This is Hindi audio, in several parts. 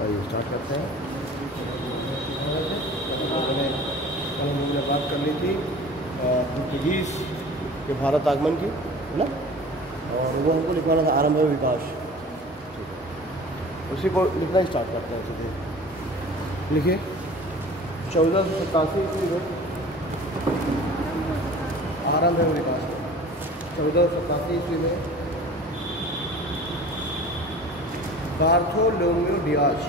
आइए स्टार्ट करते हैं। कल हमने बात कर ली थी पुर्तगीज़ के भारत आगमन की, है ना, और वो हमको लिखवाना था आरंभ विकास। उसी को लिखना स्टार्ट करते हैं। सीधे लिखिए 1487 ईस्वी में आरंभ विकास। 1487 ईस्वी में बार्थोलोम्यू डियाज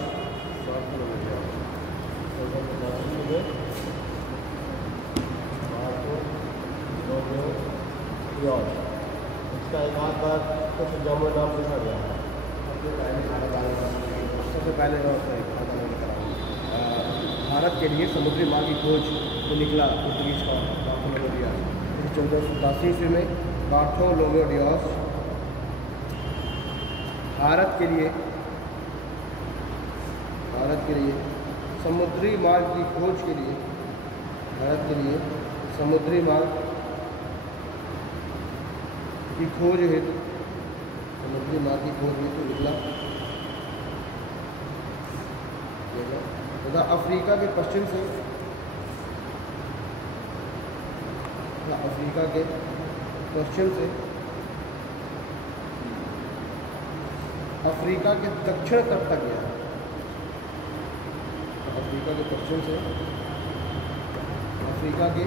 इसका एक आध बार कुछ जमो नाम लिखा गया है। सबसे पहले भारत के लिए समुद्री मार्ग की खोज को निकला पुर्तगीज का बार्थोलोम्यू डियाज। 1487 ईस्वी में बार्थोलोम्यू डियाज भारत के लिए समुद्री मार्ग की खोज के लिए समुद्री मार्ग की खोज हेतु निकला तथा अफ्रीका के पश्चिम से अफ्रीका के दक्षिण तट तक गया। अफ्रीका के पश्चिम से अफ्रीका के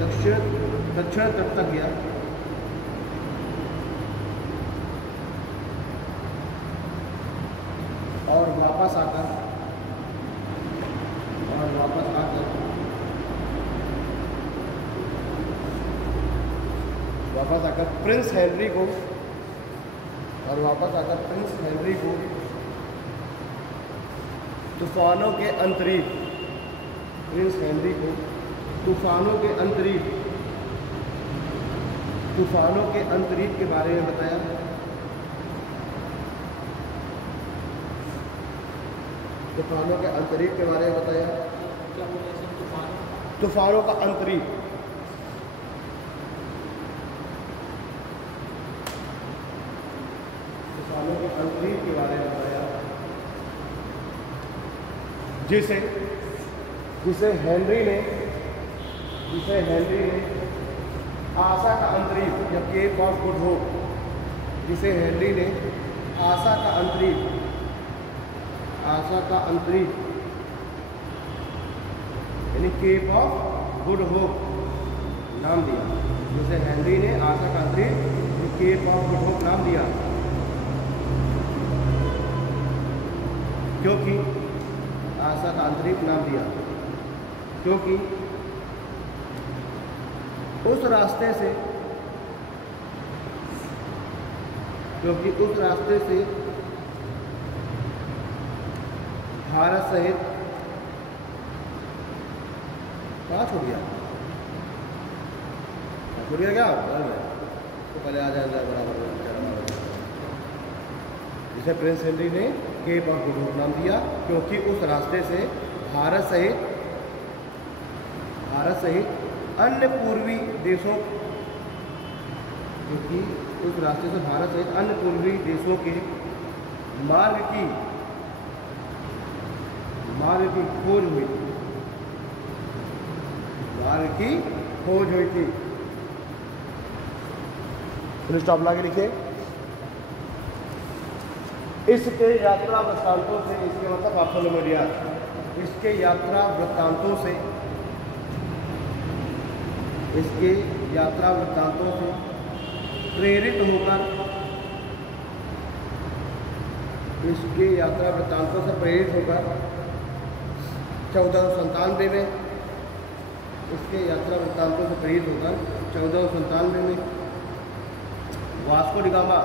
दक्षिण तट तक गया और वापस आकर प्रिंस हेनरी को तूफानों के अंतरिक्ष के बारे में बताया। तूफानों के अंतरिक्ष के बारे में बताया। तूफानों का अंतरिक्ष के बारे में बताया, जिसे हेनरी ने आशा का अंतरिक्ष या केप ऑफ गुड होप, आशा का अंतरिक्ष यानी केप ऑफ गुड होप नाम दिया। जिसे हेनरी ने आशा का अंतरिक्ष केप ऑफ गुड होप नाम दिया, क्योंकि आशा का अंतरिक्ष नाम दिया क्योंकि उस रास्ते से भारत सहित छूट गया क्या तो पहले आ जाए बराबर। जिसे प्रिंस हेनरी ने केप ऑफ गुड होप नाम दिया क्योंकि उस रास्ते से भारत सहित अन्य पूर्वी देशों के मार्ग की खोज हुई थी। फिर स्टॉप ला के लिखिए। इसके यात्रा वृत्तांतों से, इसके मतलब बार्थोलोम्यू डियाज, इसके यात्रा वृत्तांतों से प्रेरित होकर 1497 में वास्को डी गामा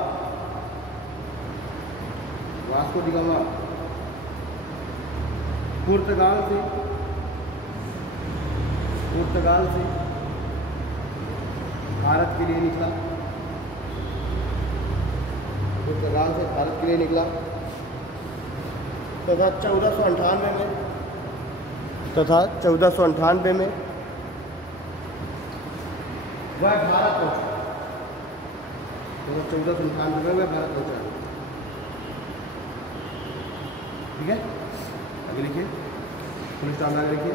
पुर्तगाल से भारत के लिए निकला। तथा 1498 में वह भारत पहुंचा। 1498 में वह भारत पहुंचा। ठीक है, आगे लिखिए, फुल स्टॉप लगा लिखिए।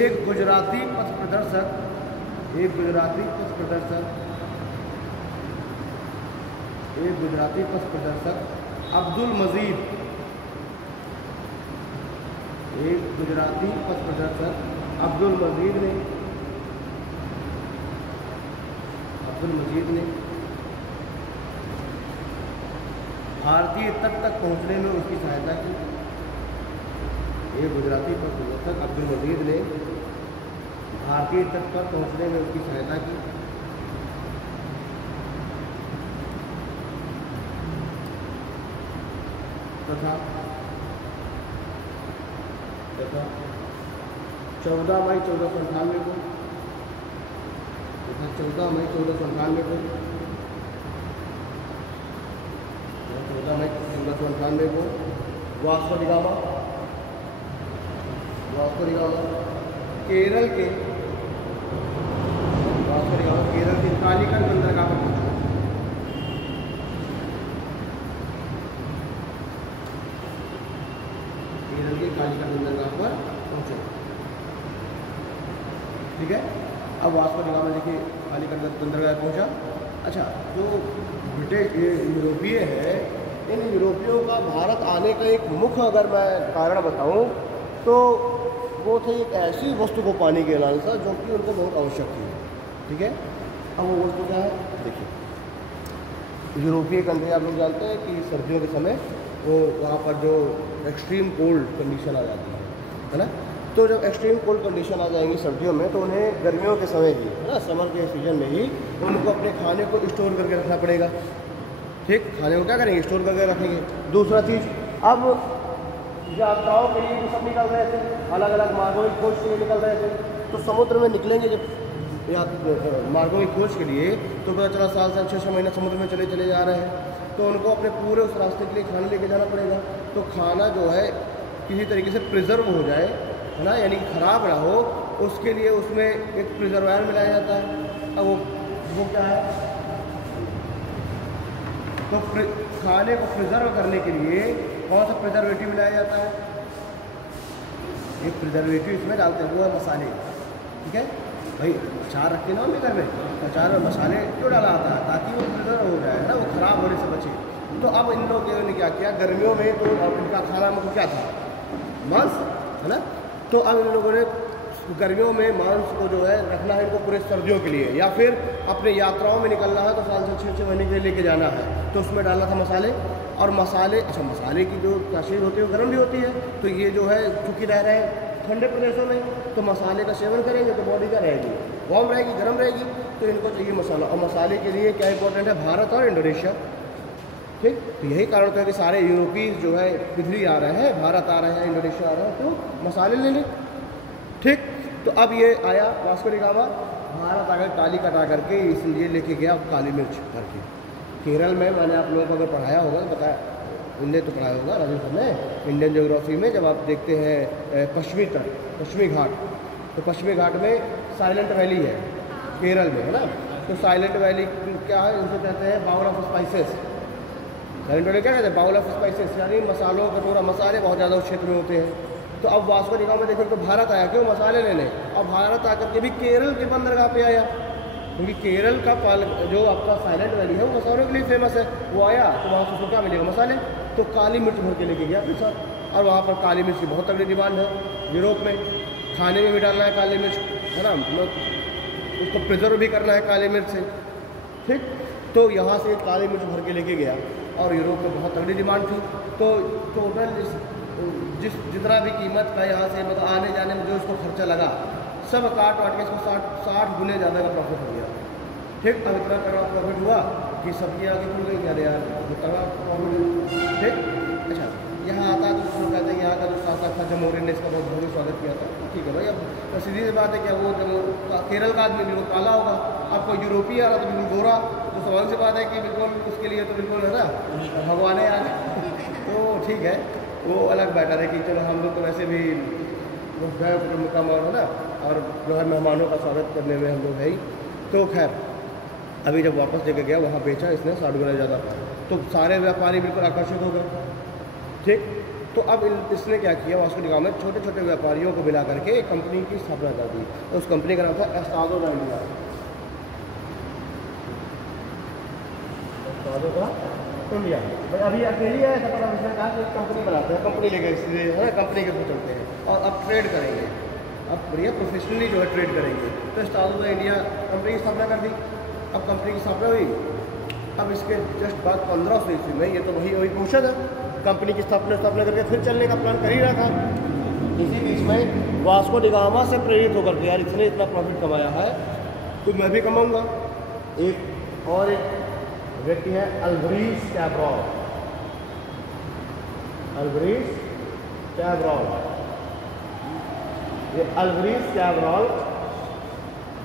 एक गुजराती पथ प्रदर्शक अब्दुल मजीद ने भारतीय तट तक पहुंचने में उसकी सहायता की। एक गुजराती पथ प्रदर्शक अब्दुल मजीद ने भारतीय तट पर पहुंचने में उसकी सहायता की। तथा 14 मई 1498 को 14 मई 1498 को वास्को डी गामा केरल के कालीकट बंदरगाह पर पहुंचा। केरल के कालीकट बंदरगाह पर पहुंचे। ठीक है, अब वास्को डी गामा देखिए कालीकट बंदरगाह पहुंचा। अच्छा, जो ब्रिटिश यूरोपीय है, इन यूरोपियों का भारत आने का एक मुख्य अगर मैं कारण बताऊं तो वो थे एक ऐसी वस्तु को पाने के लालसा जो कि उनको बहुत आवश्यक थी। ठीक है, अब वो वस्तु क्या है देखिए, यूरोपीय कंट्री आप लोग जानते हैं कि सर्दियों के समय वो वहाँ पर जो एक्सट्रीम कोल्ड कंडीशन आ जाती है ना, तो जब एक्सट्रीम कोल्ड कंडीशन आ जाएंगी सर्दियों में तो उन्हें गर्मियों के समय ही है ना, समर के सीजन में ही उनको अपने खाने को स्टोर करके रखना पड़ेगा। ठीक, खाने को क्या करेंगे, स्टोर करके रखेंगे। दूसरा चीज़, अब यात्राओं के लिए सब निकल रहे थे, अलग अलग मार्गों की खोज के लिए निकल रहे थे, तो समुद्र में निकलेंगे जब मार्गों की खोज के लिए तो पता चला साल 6-6 महीना समुद्र में चले जा रहे हैं, तो उनको अपने पूरे उस रास्ते के लिए खाना लेके जाना पड़ेगा। तो खाना जो है किसी तरीके से प्रिजर्व हो जाए, है ना, यानी ख़राब ना हो, उसके लिए उसमें एक प्रिजर्वायर मिलाया जाता है। अब वो क्या है, तो खाने को प्रिजर्व करने के लिए कौन सा प्रिजर्वेटिव मिलाया जाता है, एक प्रिजर्वेटिव इसमें डालते हैं, वो है मसाले। ठीक है भाई, अचार रखते ना घर में, अचार में मसाले क्यों डाला आता है, ताकि वो प्रिजर्व हो जाए ना, वो ख़राब होने से बचे। तो अब इन लोगों ने क्या किया, गर्मियों में तो इनका खाना मतलब क्या था, मांस, है ना, तो अब इन लोगों ने गर्मियों में मांस को जो है रखना है इनको पूरे सर्दियों के लिए, या फिर अपने यात्राओं में निकलना है तो साल से 6-6 महीने के लिए लेके जाना है, तो उसमें डालना था मसाले। और मसाले, अच्छा, मसाले की जो तासीर होती है वो गर्म भी होती है, तो ये जो है चूँकि रह रहे हैं ठंडे प्रदेशों में, तो मसाले का सेवन करेंगे तो बॉडी क्या रहेगी, वार्म रहेगी, गर्म रहेगी, तो इनको चाहिए मसाला। और मसाले के लिए क्या इंपॉर्टेंट है, भारत और इंडोनेशिया। ठीक, तो यही कारण होता है कि सारे यूरोपीय जो है इधर आ रहे हैं, भारत आ रहे हैं, इंडोनेशिया आ रहे हैं, तो मसाले ले लें। ठीक, तो अब ये आया वास्को डी गामा, भारत आकर कालीकट आ करके इसलिए लेके गया काली मिर्च भर के। केरल में मैंने आप लोगों को अगर पढ़ाया होगा तो बताया, उनने तो पढ़ाया होगा राजस्थान में इंडियन ज्योग्राफी में, जब आप देखते हैं पश्चिमी तट, पश्चिमी घाट, तो पश्चिमी घाट में साइलेंट वैली है केरल में, है ना, तो साइलेंट वैली क्या है, उसे कहते हैं bowl of spices. Silent Valley क्या कहते हैं, बाउल ऑफ स्पाइसेस, यानी मसालों का पूरा, मसाले बहुत ज़्यादा उस क्षेत्र में होते हैं। तो अब वास्को डी गामा में देखें तो भारत आया क्यों, मसाले लेने, और भारत आकर के भी केरल के बंदरगाह पे आया, क्योंकि केरल का जो आपका साइलेंट वैली है वो मसालों के लिए फेमस है। वो आया तो वहाँ से उसको क्या मिलेगा, मसाले, तो काली मिर्च भर के लेके गया अपने साथ, और वहाँ पर काली मिर्च की बहुत तगड़ी डिमांड है यूरोप में, खाने में भी डालना है काली मिर्च, है ना, उसको प्रिजर्व भी करना है काली मिर्च से। ठीक, तो यहाँ से काली मिर्च भर के लेके गया, और यूरोप में बहुत तगड़ी डिमांड थी, तो टोटल जितना भी कीमत का यहाँ से मतलब आने जाने में जो उसको खर्चा लगा, सब काट वाट के इसको 60 गुने ज़्यादा का प्रॉफिट हो गया। ठीक, अब इतना तगड़ा प्रॉफिट हुआ कि सबकी आगे खुल गई, क्या यार तगड़ा प्रॉफिट। ठीक, अच्छा, यहाँ आता है तो उसको कहते हैं यहाँ का जो शासक था जमहूरियत ने इसका बहुत बहुत स्वागत किया था। ठीक है भाई, अब तो सीधी सी बात है क्या वो केरल का आदमी बिल्कुल काला होगा, अब कोई यूरोपीय आ रहा तो बिल्कुल गोरा, तो सवाल सी बात है कि बिल्कुल उसके लिए तो बिल्कुल है ना भगवान है यार। तो ठीक है, वो अलग बैटर है कि चलो हम लोग तो वैसे भी मुकाम और है ना, और जो है मेहमानों का स्वागत करने में हम लोग है ही। तो खैर अभी जब वापस जगह गया वहाँ बेचा इसने 60 गुना ज़्यादा। तो तो सारे व्यापारी बिल्कुल आकर्षित हो गए। ठीक, तो अब इसने क्या किया, वास्को डी गामा में छोटे छोटे व्यापारियों को मिला करके एक कंपनी की स्थापना कर दी। तो उस कंपनी का नाम था एस्टाडो दा इंडिया। एस्टाडो दा इंडिया। भाई अभी अकेली है, ऐसा पता उसने कहा कि कंपनी बनाते हैं, कंपनी लेके इसलिए है ना, कंपनी के थ्रू चलते हैं और अब ट्रेड करेंगे, अब बढ़िया प्रोफेशनली जो है ट्रेड करेंगे। तो एस्टाडो दा इंडिया कंपनी की स्थापना कर दी। अब कंपनी की स्थापना हुई, अब इसके जस्ट बाद 1500 ईस्वी में, ये तो वही क्वेश्चन है, कंपनी की स्थापना करके फिर चलने का प्लान कर ही रहा था। इसी बीच में वास्को डी गामा से प्रेरित होकर के यार इसने इतना प्रॉफिट कमाया है तो मैं भी कमाऊंगा। एक और एक व्यक्ति है अल्वरीज कैब्रॉल। अल्वरीज कैब्रॉल, ये अल्वरीज कैब्रॉल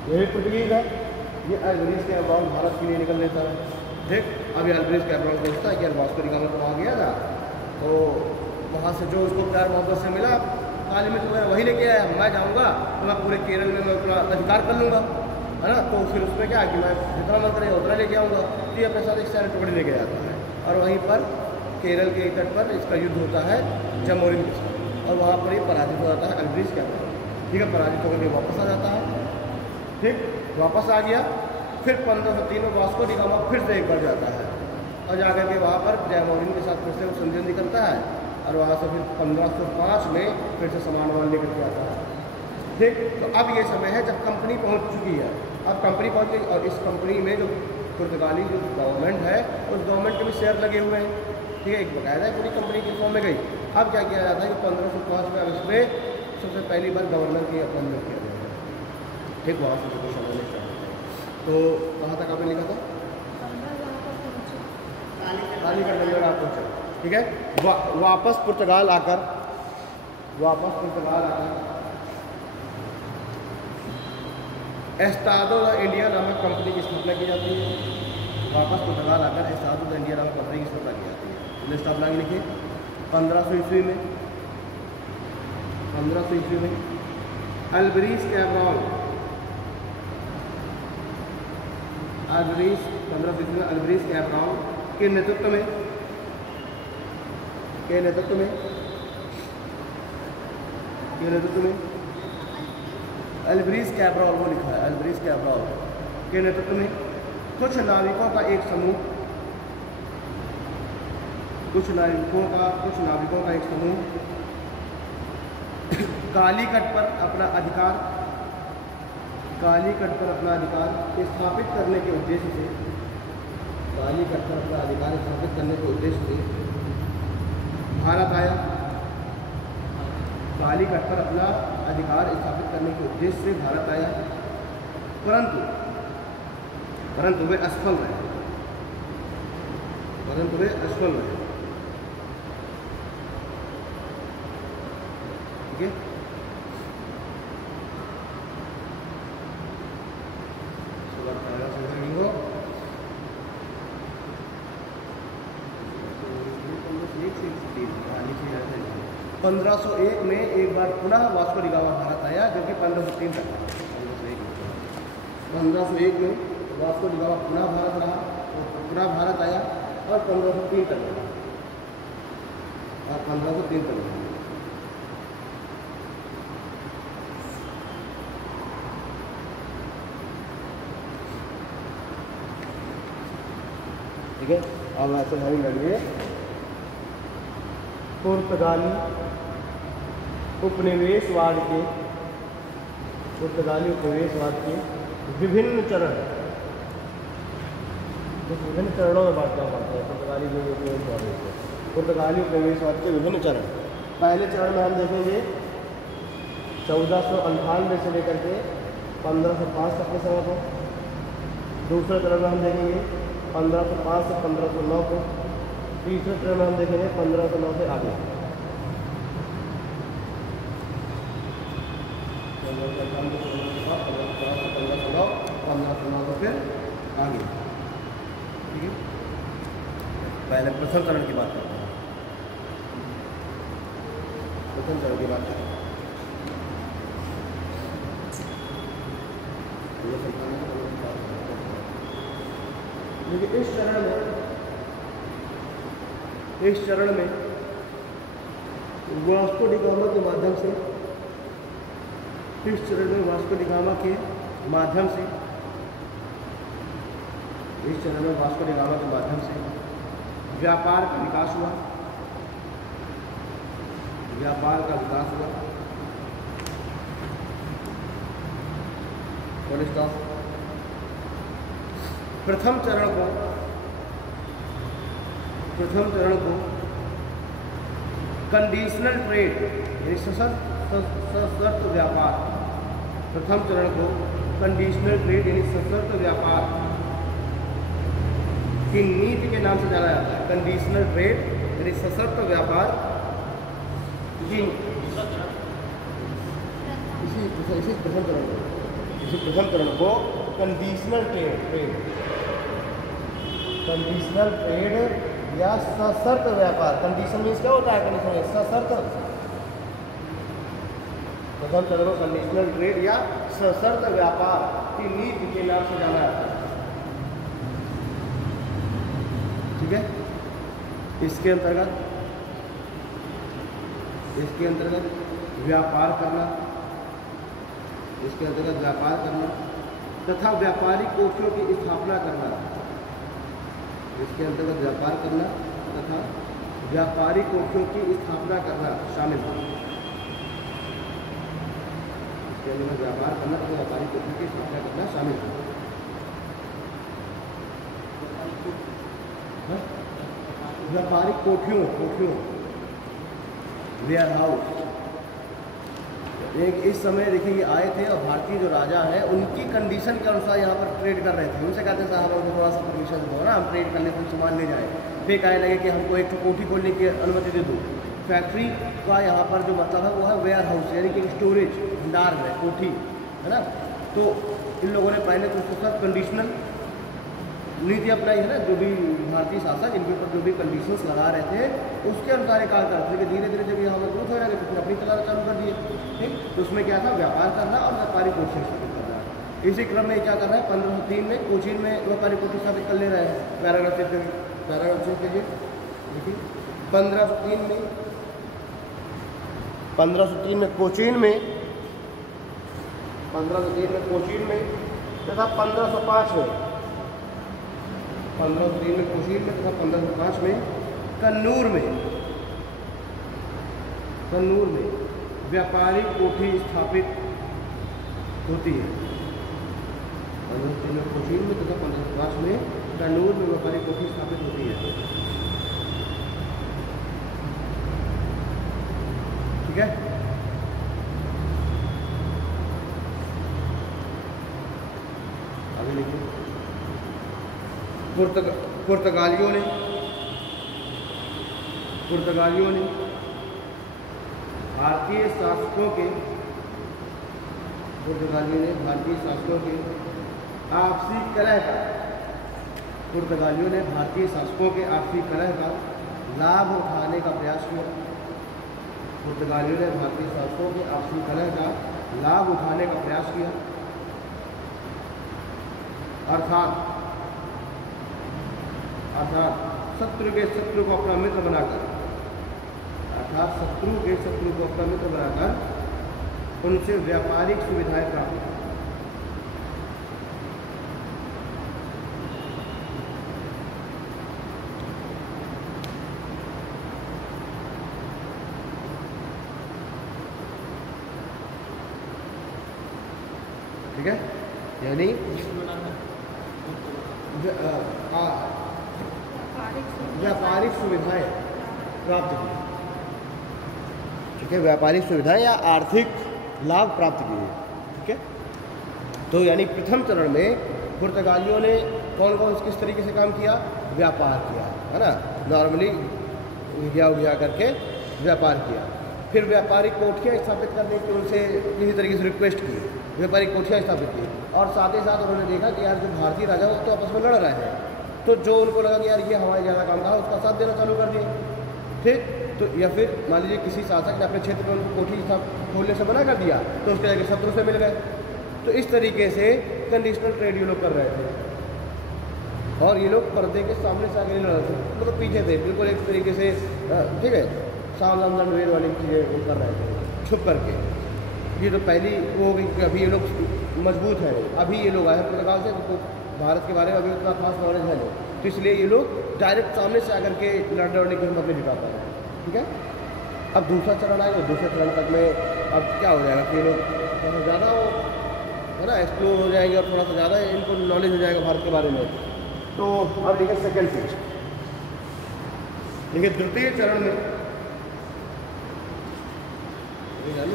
ये भी पुर्तगीज है। ये अल्वरीज कैब्रॉल भारत के लिए निकल लेता है। ठीक, अभी अल्वरीज कैब्रॉल सोचता है कि यार वास्को डी गामा तो वहाँ गया था, तो वहाँ से जो उसको प्यार मोहब्बत से मिला, काली मिर्च वगैरह वही लेके आया, मैं जाऊँगा तो मैं पूरे केरल में मैं अपना अधिकार कर लूँगा, है ना। तो फिर उसमें क्या कि मैं जितना मन करेगा उतना लेके आऊँगा। तो ये अपने साथ एक सारे टुकड़े लेके आता है और वहीं पर केरल के तट पर इसका युद्ध होता है जमोरिन के साथ, और वहाँ पर ये पराजित हो जाता है अल्वरीज कैब्रॉल। ठीक है, पराजित होकर के वापस आ जाता है। ठीक, वापस आ गया। फिर 1503 में वास्को डी गामा फिर से एक बार जाता है और जाकर के वहाँ पर जमोरिन के साथ फिर से वो संधि करता है और वहाँ से फिर 1505 में फिर से सामान वामान लेकर के आता है। ठीक, तो अब ये समय है जब कंपनी पहुँच चुकी है। अब कंपनी पहुँच गई और इस कंपनी में जो पुर्तगाली जो गवर्नमेंट है उस गवर्नमेंट के भी शेयर लगे हुए हैं। ठीक है, एक बकायदा पूरी कंपनी की फॉर्म में गई। अब क्या किया जाता है कि 1505 में अब इसमें सबसे पहली बार गवर्नर की अपॉइंटमेंट किया गया है। ठीक, वहाँ से कुछ समझने स्टार्ट। तो कहाँ तक आपने लिखा था? कालीकट बंदरगाह आप पहुँचे। ठीक है, वापस पुर्तगाल आकर एस्टाडो दा इंडिया नामक कंपनी की स्थापना की जाती है। वापस पुर्तगाल आकर एस्टाडो दा इंडिया नामक कंपनी की स्थापना की जाती है। स्थापना की लिखिए 1500 ईस्वी में। 1500 ईस्वी में अल्वरीज कैब्रॉल, अल्वरीज कैब्रॉल के नेतृत्व में अल्वरीज कैब्रॉल, वो लिखा है अल्वरीज कैब्रॉल के नेतृत्व में कुछ नाविकों का एक समूह कालीकट पर अपना अधिकार स्थापित करने के उद्देश्य से भारत आया। कालीकट पर अपना अधिकार स्थापित करने के उद्देश्य से भारत आया, परंतु वे असफल रहे। ठीक है, तो 1501 में एक बार पुनः वास्को डी गामा भारत आया, जो कि 1503 तक था। 1501 में वास्को डी गामा पुनः भारत आया और 1503 तक रहा। ठीक है, अब ऐसे नहीं लगे पुर्तगाली उपनिवेशवाद के विभिन्न चरण, विभिन्न चरणों में बात क्या बात है पुर्तगाली उपनिवेशवाद के विभिन्न चरण। पहले चरण में हम देखेंगे 1498 से लेकर के 1505 तक के समय को। दूसरे चरण में हम देखेंगे 1505 से 1509 को। तीसरे चरण में हम देखेंगे 1509 से आगे। 1509 से फिर आगे। ठीक है, पहले प्रथम चरण की बात करते हैं। लेकिन इस चरण में इस चरण में वास्को डी गामा के माध्यम से, इस चरण में वास्को डी गामा के माध्यम से, इस चरण में वास्को डी गामा के माध्यम से व्यापार का विकास हुआ, व्यापार का विकास हुआ। प्रथम चरण को कंडीशनल ट्रेड यानी सशर्त व्यापार, प्रथम चरण को कंडीशनल ट्रेड यानी सशर्त व्यापार की नीति के नाम से जाना जाता है। कंडीशनल ट्रेड यानी सशर्त व्यापार की इसी प्रथम चरण को कंडीशनल ट्रेड या सशर्त व्यापार, कंडीशन मीन्स क्या होता है? कंडीशन में सशर्त, प्रथम चरण को कंडीशनल ट्रेड या सशर्त व्यापार की नीति के नाम से जाना जाता है। ठीक है, इसके अंतर्गत व्यापार करना, इसके अंतर्गत व्यापार करना तथा व्यापारिक कोठियों की स्थापना करना, इसके अंतर्गत व्यापार करना तथा व्यापारिक कोठियों की स्थापना करना शामिल है। इसके अंतर्गत व्यापार करना तथा व्यापारिक कोठियों की स्थापना करना शामिल है। व्यापारिक कोठियों वेयर हाउस, एक इस समय देखिए ये आए थे और भारतीय जो राजा हैं उनकी कंडीशन के अनुसार यहाँ पर ट्रेड कर रहे थे। उनसे कहते हैं साहब हमको थोड़ा सा परमिशन दो ना, हम ट्रेड करने को सामान ले जाए। फिर कहने लगे कि हमको एक कोठी खोलने की अनुमति दे दो। फैक्ट्री का यहाँ पर जो मतलब है वो है वेयर हाउस यानी कि स्टोरेज, भंडार है, कोठी है ना। तो इन लोगों ने पहले तो उसके साथ कंडीशनल नीति अपनाई है ना, जो भी भारतीय शासक इनके ऊपर जो भी कंडीशंस लगा रहे थे उसके अनुसार कार्य करते थे। धीरे धीरे जब यहाँ मजबूत हो जाएंगे तो फिर अपनी चलाना चालू कर दिए। ठीक, तो उसमें क्या था? व्यापार करना और व्यापारिक कोठी स्थापित करना। इसी क्रम में क्या कर रहा है? 1503 में कोचीन में व्यापारिक कोठी स्थापित कर ले रहे हैं। पैराग्राफ चेक कीजिए। देखिए 1503 में कोचीन में तथा 1505 में 1503 में कोचीन में तथा 1505 में कन्नूर में व्यापारिक कोठी स्थापित होती है। 1503 में कोचीन में तथा 1505 में कन्नूर में व्यापारिक कोठी स्थापित होती है। ठीक है, आगे लिखिए। पुर्तगालियों ने भारतीय शासकों के आपसी कलह का लाभ उठाने का प्रयास किया। पुर्तगालियों ने भारतीय शासकों के आपसी कलह का लाभ उठाने का प्रयास किया। अर्थात शत्रु के शत्रु को अपना मित्र बनाकर, उनसे व्यापारिक सुविधाएं प्राप्त की। ठीक है, यानी व्यापारिक सुविधाएं प्राप्त की। ठीक है, व्यापारिक सुविधाएं या आर्थिक लाभ प्राप्त किए। ठीक है, तो यानी प्रथम चरण में पुर्तगालियों ने कौन किस तरीके से काम किया? व्यापार किया, है ना। नॉर्मली उगिया करके व्यापार किया। फिर व्यापारिक कोठियाँ स्थापित करने की उनसे किसी तरीके से रिक्वेस्ट की, व्यापारिक कोठियाँ स्थापित की। और साथ ही साथ उन्होंने देखा कि यार जो भारतीय राजा वो तो आपस में लड़ रहे हैं, तो जो उनको लगा कि यार ये हमारे ज़्यादा काम था उसका साथ देना चालू कर दिए। ठीक, तो या फिर मान लीजिए किसी शासक ने अपने क्षेत्र में उनको कोठी खोलने से मना कर दिया तो उसके जाके शत्रु से मिल गए। तो इस तरीके से कंडीशनल ट्रेड ये लोग कर रहे थे। और ये लोग पर्दे के सामने से आगे नहीं लड़ रहे थे, मतलब पीछे थे बिल्कुल एक तरीके से, ठीक है, सावधान रणवीर वाली चीज़ें वो कर रहे थे छुप करके। ये तो पहली वो हो गई कि अभी ये लोग मजबूत हैं, अभी ये लोग आए हैं पुर्तगाल से, तो भारत के बारे में अभी उतना खास नॉलेज है नहीं, तो इसलिए ये लोग डायरेक्ट सामने से आकर के लड़ने वड़ने की हिम्मत नहीं जुटा पा रहे हैं। ठीक है, अब दूसरा चरण आएगा, दूसरे चरण तक में अब क्या हो जाएगा कि ये लोग थोड़ा ज़्यादा वो है ना एक्सप्लोर हो जाएंगे और थोड़ा सा ज़्यादा इनको नॉलेज हो जाएगा भारत के बारे में। तो अब देखिए सेकेंड चीज, देखिए द्वितीय चरण में,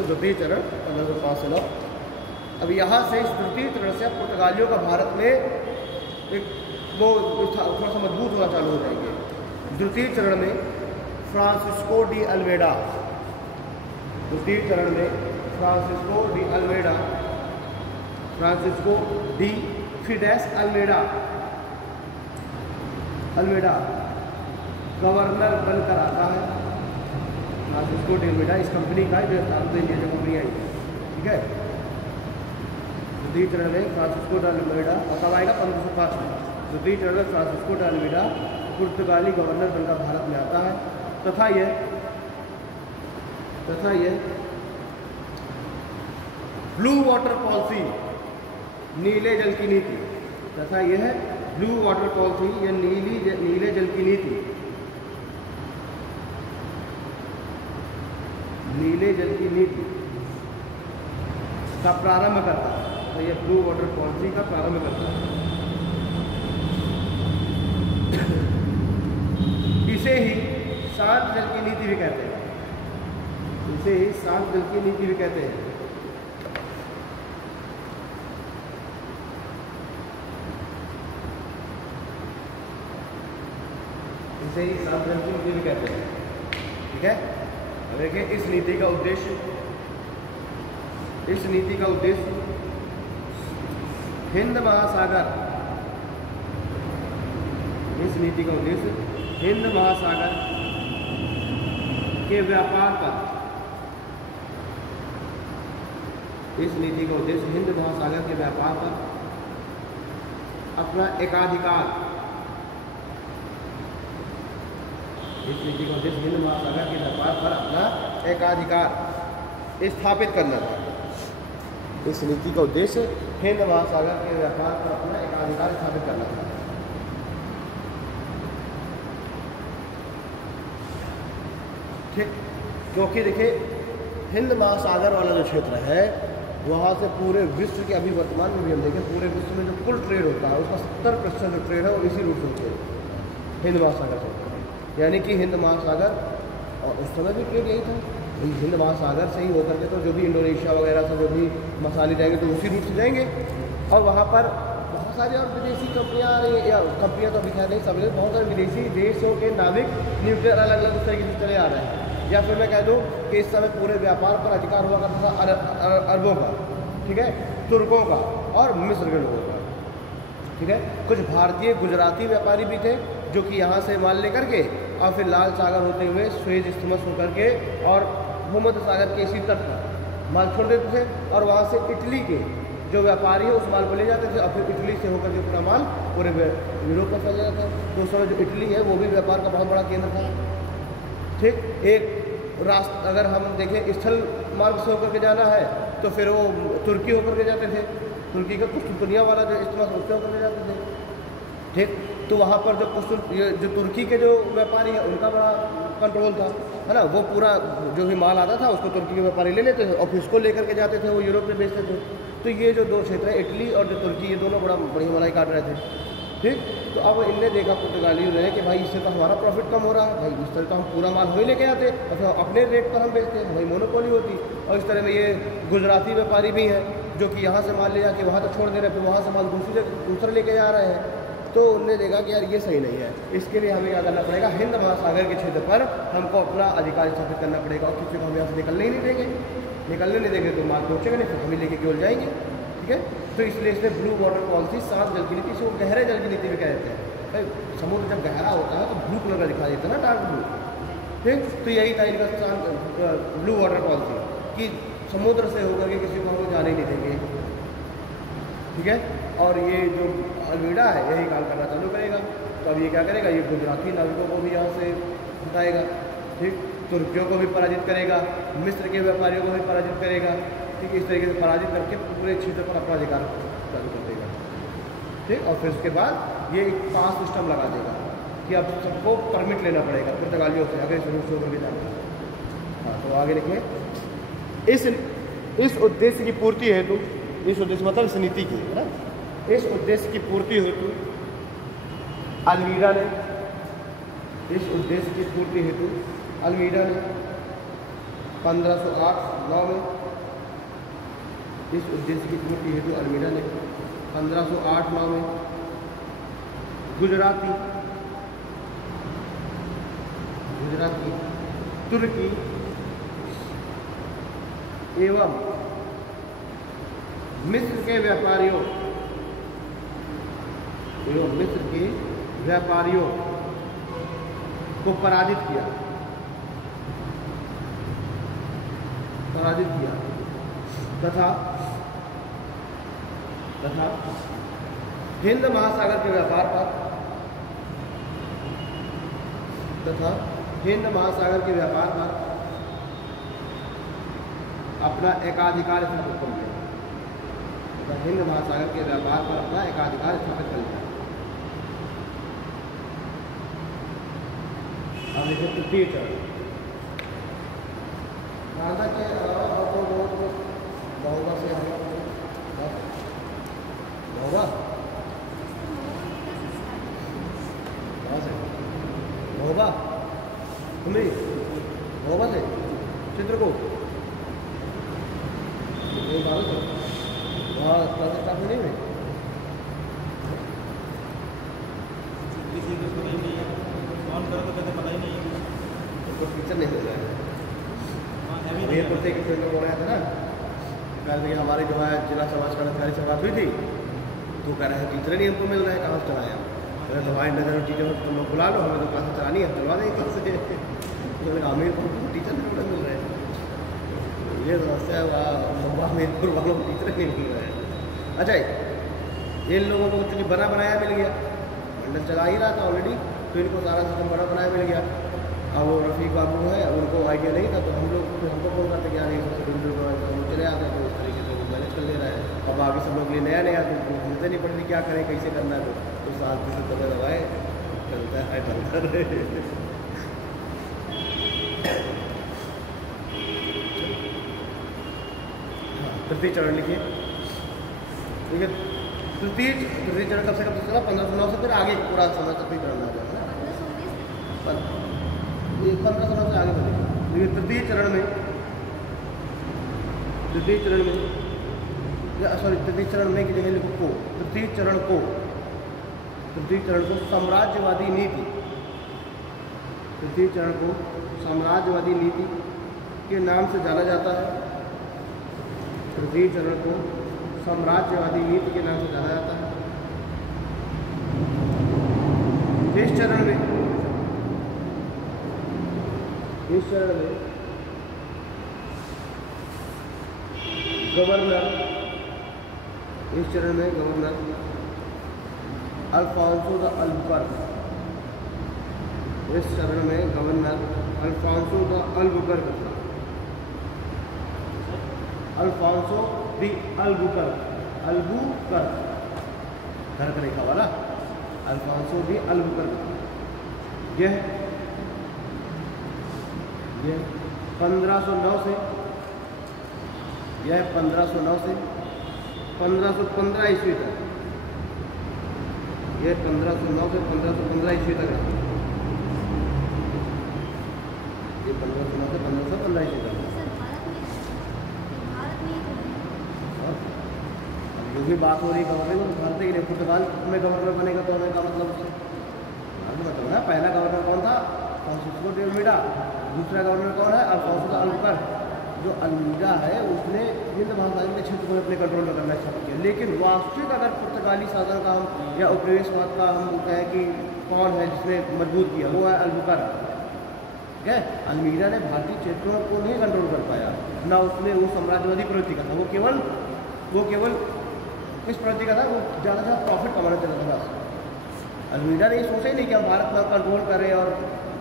द्वितीय चरण 1505 से 9, अब यहाँ से इस द्वितीय चरण से पुर्तगालियों का भारत में एक वो थोड़ा सा मजबूत होना चालू हो जाएंगे। द्वितीय चरण में फ्रांसिस्को डी अल्मेडा, द्वितीय चरण में Francisco de Almeida, Francisco de फिडेस अल्मेडा, अल्मेडा गवर्नर बनकर आता है। फ्रांसिस्को डी अल्मेडा इस कंपनी का जो स्थापना इंडिया जो कंपनी आई, ठीक है। द्वितीय चरण में फ्रांसिस्को डी अल्मेडा कब आएगा? 1505 में। द्वितीय चरण में फ्रांसिस्को डी अल्मेडा पुर्तगाली गवर्नर बनकर भारत में आता है तथा यह ब्लू वाटर पॉलिसी, नीले जल की नीति, तथा यह ब्लू वाटर पॉलिसी या नीले जल की नीति, नीले जल की नीति का प्रारंभ करता है। तो यह ब्लू वाटर पॉलिसी का प्रारंभ करता है। इसे ही शांत जल की नीति भी कहते हैं, इसे ही शांत जल की नीति भी कहते हैं। इसे ही शांत जल की नीति भी कहते हैं, ठीक है। देखिए इस नीति का उद्देश्य, इस नीति का उद्देश्य हिंद महासागर, इस नीति का उद्देश्य हिंद महासागर के व्यापार पर, इस नीति का उद्देश्य हिंद महासागर के व्यापार पर अपना एकाधिकार, इस नीति का उद्देश्य हिंद महासागर के व्यापार पर अपना एकाधिकार स्थापित करना था। इस नीति का उद्देश्य हिंद महासागर के व्यापार पर अपना एकाधिकार स्थापित करना था। ठीक, क्योंकि देखिए हिंद महासागर वाला जो क्षेत्र है वहाँ से पूरे विश्व के, अभी वर्तमान में भी हम देखें पूरे विश्व में जो कुल ट्रेड होता है उसका 70% जो ट्रेड है वो इसी रूट से होते हैं, हिंद महासागर से। यानी कि हिंद महासागर, और उस समय भी ट्रेड यही था, हिंद महासागर से ही होकर के तो जो भी इंडोनेशिया वगैरह से जो भी मसाले जाएंगे तो उसी रूट से जाएंगे। और वहाँ पर बहुत सारी और विदेशी कंपनियाँ आ रही हैं, या कंपनियाँ तो अभी खैर नहीं, सब बहुत सारे विदेशी देशों के नाविक न्यूक्लियर अलग अलग उस तरीके से चले आ रहे हैं। या फिर मैं कह दूँ कि इस समय पूरे व्यापार पर अधिकार हुआ करता था अरबों का, ठीक है, तुर्कों का और मिस्र के लोगों का, ठीक है। कुछ भारतीय गुजराती व्यापारी भी थे जो कि यहाँ से माल लेकर के और फिर लाल सागर होते हुए स्वेज इस्तमस होकर के और भूमध्य सागर के इसी तट पर माल छोड़ देते थे, और वहाँ से इटली के जो व्यापारी है उस माल को ले जाते थे और फिर इटली से होकर के पूरा माल पूरे यूरोप में फैल जाता था। तो उस समय जो इटली है वो भी व्यापार का बहुत बड़ा केंद्र था, ठीक। एक रास्ता अगर हम देखें स्थल मार्ग से होकर के जाना है तो फिर वो तुर्की होकर के जाते थे, तुर्की का कुस्तुनतुनिया वाला जो इस्तेमाल उससे होकर के जाते थे, ठीक। तो वहाँ पर जो तुर्की के जो व्यापारी हैं उनका बड़ा कंट्रोल था, है ना। वो पूरा जो भी माल आता था उसको तुर्की के व्यापारी ले लेते थे और फिर उसको लेकर के जाते थे, वो यूरोप में बेचते थे। तो ये जो दो क्षेत्र है इटली और जो तुर्की, ये दोनों बड़ा बढ़िया मलाई काट रहे थे, ठीक। तो अब इनने देखा पुर्तगालियों ने कि भाई इससे तो हमारा प्रॉफिट कम हो रहा है, भाई इस तरह तो हम पूरा माल वही लेके आते और फिर अपने रेट पर हम बेचते हैं, भाई मोनोपोली होती। और इस तरह में ये गुजराती व्यापारी भी हैं जो कि यहाँ से माल ले जाके वहाँ तक छोड़ दे रहे हैं, फिर वहाँ से माल दूसरे लेके जा रहे हैं। तो उनने देखा कि यार ये सही नहीं है, इसके लिए हमें क्या करना पड़ेगा, हिंद महासागर के क्षेत्र पर हमको अपना अधिकार स्थापित करना पड़ेगा और किसी को हम यहाँ से निकलने ही नहीं देंगे, निकलने नहीं देंगे तो माल पहुँचेगा नहीं, फिर हमें लेके केवल जाएंगे, ठीक है। तो इसलिए इसने ब्लू वाटर पॉलिसी, शांत जल की नीति, इसको गहरे जल की नीति भी कहते हैं। भाई समुद्र जब गहरा होता है तो ब्लू कलर का दिखाई देता है ना, डार्क ब्लू, ठीक। तो यही था इनका ब्लू वाटर पॉलिसी कि समुद्र से होकर के किसी को हम जाने ही नहीं देंगे, ठीक है। और ये जो अल्मीडा है यही काम करना चालू करेगा। तो अब ये क्या करेगा, ये गुजराती नाविकों को भी यहाँ से हटाएगा, ठीक, तुर्कियों को भी पराजित करेगा, मिस्र के व्यापारियों को भी पराजित करेगा, ठीक, इस तरीके से पराजित करके पूरे क्षेत्र पर अपना अधिकार चालू कर देगा, ठीक। और फिर उसके बाद ये एक पास सिस्टम लगा देगा कि अब सबको परमिट लेना पड़ेगा पुर्तगालियों से अगर शुरू शुरू करके जाना। हाँ, तो आगे लिखिए, इस उद्देश्य की पूर्ति हेतु, इस उद्देश्य मतलब इस नीति की है ना, इस उद्देश्य की पूर्ति हेतु अल्मीडा ने, इस उद्देश्य की पूर्ति हेतु अल्मीडा ने 1508-9 में, इस उद्देश्य की पूर्ति हेतु अल्मीडा ने 1508-9 में गुजराती, तुर्की एवं मिस्र के व्यापारियों को पराजित किया तथा हिंद महासागर के व्यापार पर अपना एकाधिकार स्थापित कर लिया, हिंद महासागर के व्यापार पर अपना एकाधिकार स्थापित कर लिया। अब देखिए तृतीय चरण, राधा के बहुगा से चित्रकूट नहीं हुई, कौन करो तो कहते पता ही नहीं है, तो टीचर नहीं मिल रहा है। ये कुर्ते की फिल्म बोल रहा था ना, कल भैया हमारी जो है जिला समाज कल्याणकारी से बात हुई थी, तो कह रहे हैं टीचर नहीं हमको मिल रहा है, कहाँ से चलाएं हम, हमारी नजर में टीचर तुम लोग बुला लो, हमें तो क्लास चलानी है, चलवा देंगे क्लास से। हमीरपुर टीचर नहीं मिल रहे हैं, ये समस्या है, हमीरपुर वालों को टीचर नहीं मिल रहे हैं। अच्छा, इन लोगों को चूँकि बना बनाया मिल गया, मंडल चला ही रहा था ऑलरेडी, तो इनको सारा सिस्टम बड़ा बनाया मिल गया। अब वो रफ़ीक बाबू है, उनको आइडिया नहीं था, तो हम लोग हमको फोन करते कि यार ये सबसे हम चले आते हैं, तो इस तरीके से वो मैनेज कर ले रहा है। अब आगे सब लोग लिए नया तो समझते नहीं पड़ती क्या करें, कैसे करना है, तो शांति से पता दबाए चलता है चलता रहे। तृतीय चरण लिखिए, ठीक है। तृतीय चरण कब से कब चला, 1509 से फिर आगे पूरा समय तृतीय चरण आ जाएगा ना, 1509 से आगे बढ़ेगा। लेकिन तृतीय चरण में तृतीय चरण में की जगह लिखो को, तृतीय चरण को साम्राज्यवादी नीति, तृतीय चरण को साम्राज्यवादी नीति के नाम से जाना जाता है। तृतीय चरण को साम्राज्यवादी नीति के नाम से जाना जाता है। इस चरण में गवर्नर अल्फांसो द अल्बुकर्क, इस चरण में गवर्नर अल्फांसो द अल्बुकर्क था। अल्फांसो द अल्बुकर्क घर का लिखा वाला अल्फांसो द अल्बुकर्क, यह 1509 से 1515 ईस्वी तक, यह 1509 से 1515 ईस्वी तक है, ये 1509 से 1515 ईस्वी तक। जो भी बात हो रही गवर्नर में, भारत के लिए पुर्तगाल में गवर्नर बनेगा तो होने का मतलब है, पहला गवर्नर कौन था, फ्रांसिस्को de Almeida, दूसरा गवर्नर कौन है, अल्फांसो द अल्बुकर्क। जो अल्मीडा है उसने हिंद महासागर के क्षेत्र को अपने कंट्रोल में करना चाहती है। लेकिन वास्तविक अगर पुर्तगाली शासन का हम या उपनिवेशवाद का हम कहें कि कौन है जिसने मजबूत किया, वो है अल्बुकर्क, ठीक है। अल्मीडा ने भारतीय क्षेत्रों को नहीं कंट्रोल कर पाया, ना उसने वो साम्राज्यवादी प्रवृत्ति का था, वो केवल किस प्रवृत्ति का था? वो ज़्यादा से ज़्यादा प्रॉफिट कमाना चाहता था बस। अल्मीडा ने ये सोचा ही नहीं कि हम भारत में कंट्रोल करें, और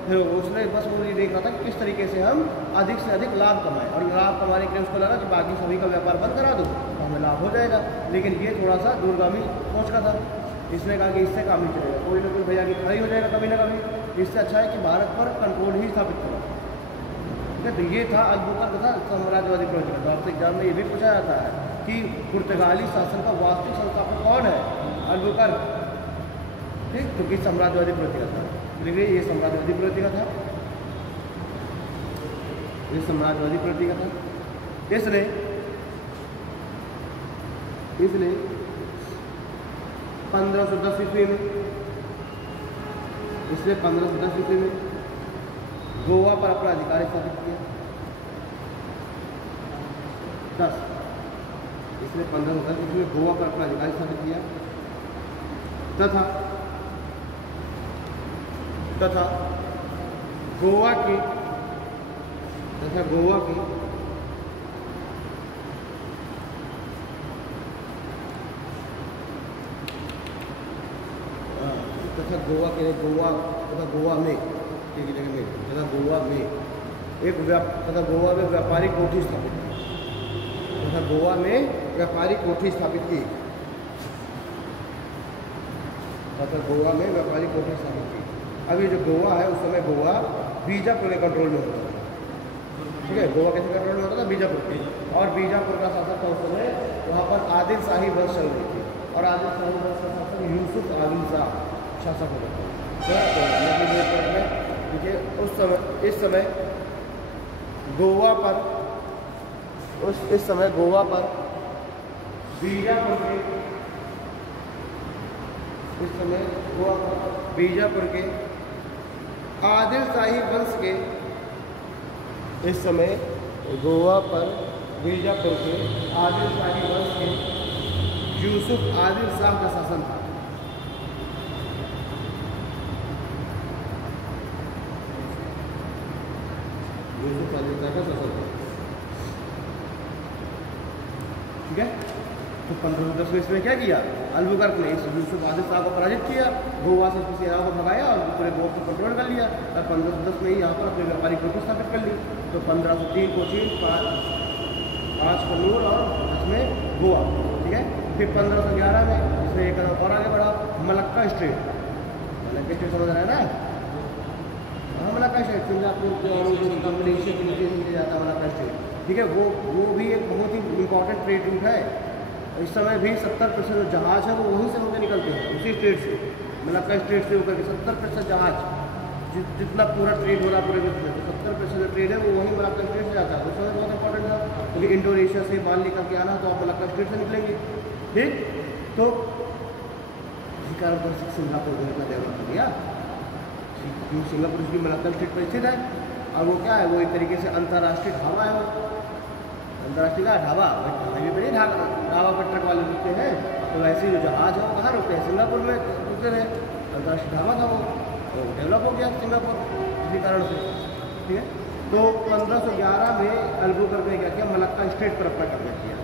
फिर उसने बस वो ये देख रहा था कि किस तरीके से हम अधिक से अधिक लाभ कमाएं, और लाभ कमाने के लिए उसको लगा कि बाकी सभी का व्यापार बंद करा दो तो हमें लाभ हो जाएगा। लेकिन ये थोड़ा सा दूरगामी सोच का था। इसने कहा कि इससे काम नहीं चलेगा, कोई ना कोई भैया की खड़ी हो जाएगा कभी ना कभी। इससे अच्छा है कि भारत पर कंट्रोल ही स्थापित करो। ठीक है, तो ये था अल्बुकर्क था साम्राज्यवादी प्रवृत्ति का। आपसे एग्जाम में ये भी पूछा जाता है कि पुर्तगाली शासन का वास्तविक संस्थापक कौन है? अल्बुकर्क। ठीक, तो किस साम्राज्यवादी प्रवृत्ति का था? देखिए ये साम्राज्यवादी प्रवृत्ति का था, ये साम्राज्यवादी प्रवृत्ति का था। इसने 1510 ईस्वी में, इसने 1510 ईस्वी में गोवा पर अपना अधिकार स्थापित किया। 10 इसने 1510 ईस्वी में गोवा पर अपना अधिकार स्थापित किया तथा गोवा की गोवा में एक जगह में गोवा में व्यापारिक कोठी स्थापित की, गोवा में व्यापारिक कोठी स्थापित की, गोवा में व्यापारिक कोठी स्थापित की। अभी जो गोवा है उस समय गोवा बीजापुर के कंट्रोल में होता था। ठीक है, गोवा कैसे कंट्रोल में होता था? बीजापुर के। और बीजापुर का शासक था उस समय, वहाँ पर आदिल शाही वंश चल रही थी, और आदिल शाही वंश का शासक यूसुफ आदिल शाह शासक होता था। देखिए इस समय गोवा पर बीजापुर के आदिल शाही वंश के यूसुफ आदिल शाह का शासन था। यूसुफ आदिल शाह का शासन था। ठीक है, तो 1510 में इसने क्या किया? अल्बुकर्क ने इस यूसुफ आदिल शाह को पराजित किया, गोवा से उसकी सेनाओं को भगाया और पूरे गोवा को कंट्रोल कर लिया। और 1510 में ही यहाँ पर अपनी व्यापारिक कोठी स्थापित कर ली। तो 1503 कोचीन, 5 कन्नूर और 10 में गोवा। ठीक है, फिर 1511 में इसने एक कदम और आगे बढ़ा, मलक्का स्ट्रेट। मलक्का स्ट्रेट समझ रहा है ना? हाँ, मलक्का स्ट्रेट सिंगापुर मलेशिया के नीचे मिल जाता है मलक्का स्ट्रेट। ठीक है, वो भी एक बहुत ही इंपॉर्टेंट ट्रेड रूट है। इस समय भी 70% जो जहाज है वो वहीं से होकर निकलते हैं, उसी स्ट्रेट से, मलक्का स्ट्रेट से होकर के 70% जहाज जितना पूरा ट्रेड हो रहा है पूरे विश्व में, तो 70% जो ट्रेड है वो वहीं मलक्का स्ट्रेट से जाता है। उस समय बहुत इंपॉर्टेंट था, क्योंकि इंडोनेशिया से माल निकल के आना तो आप मलक्का स्ट्रेट से निकलेंगे। ठीक, तो इसी कारण सिंगापुर को इतना डेवलप कर दिया, क्योंकि सिंगापुर की मलक्का स्ट्रेट पर स्थित है। और वो क्या है? वो एक तरीके से अंतर्राष्ट्रीय ढाबा है। वो अंतर्राष्ट्रीय का ढाबा, ढाबा पर ट्रक वाले रुकते हैं, तो वैसे ही जो जहाज है वो कहाँ रुकते हैं? सिंगापुर में रुकते रहे। अंतर्राष्ट्रीय ढाबा था वो, तो डेवलप हो गया सिंगापुर इसी कारण से। ठीक है, तो 1511 में अल्बुकर्क ने क्या किया? मलक्का स्ट्रेट पर अपना कब्जा किया।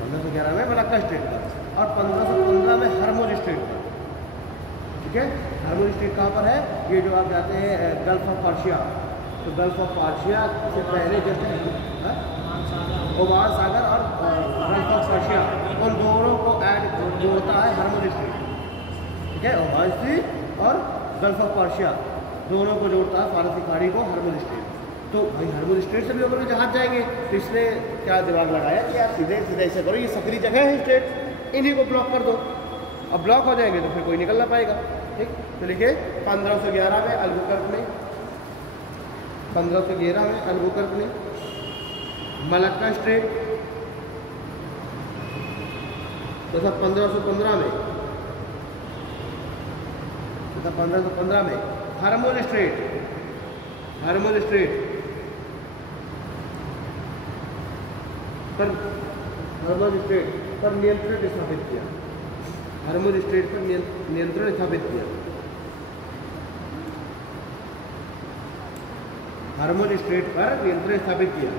1511 में मलक्का स्ट्रेट पर, और 1515 में हरमुज स्ट्रेट पर। ठीक है, हरमुज स्ट्रेट कहाँ पर है? ये जो आप जाते हैं गल्फ ऑफ पर्शिया, तो गल्फ ऑफ पर्शिया से पहले जैसे ओमान सागर और गल्फ ऑफ पर्शिया, उन दोनों को जोड़ता है हरमुज स्ट्रेट। ठीक है, ओमान सी और गल्फ ऑफ पर्शिया दोनों को जोड़ता है फारसी खाड़ी को हरमुज स्ट्रेट। तो भाई हरमुज स्ट्रेट से भी अगर जहाज जाएंगे तो इसने क्या दिमाग लगाया कि यार सीधे ऐसे करो, ये सकरी जगह है स्ट्रेट, इन्हीं को ब्लॉक कर दो। अब ब्लॉक हो जाएंगे तो फिर कोई निकल ना पाएगा। ठीक, तो लिखिए 1511 में अल्बुकर्क ने मलक्का स्ट्रेट तथा 1515 में हरमुज स्ट्रेट पर नियंत्रण स्थापित किया। हरमुज स्ट्रेट पर नियंत्रण स्थापित किया। हरमुज स्ट्रेट पर नियंत्रण स्थापित किया।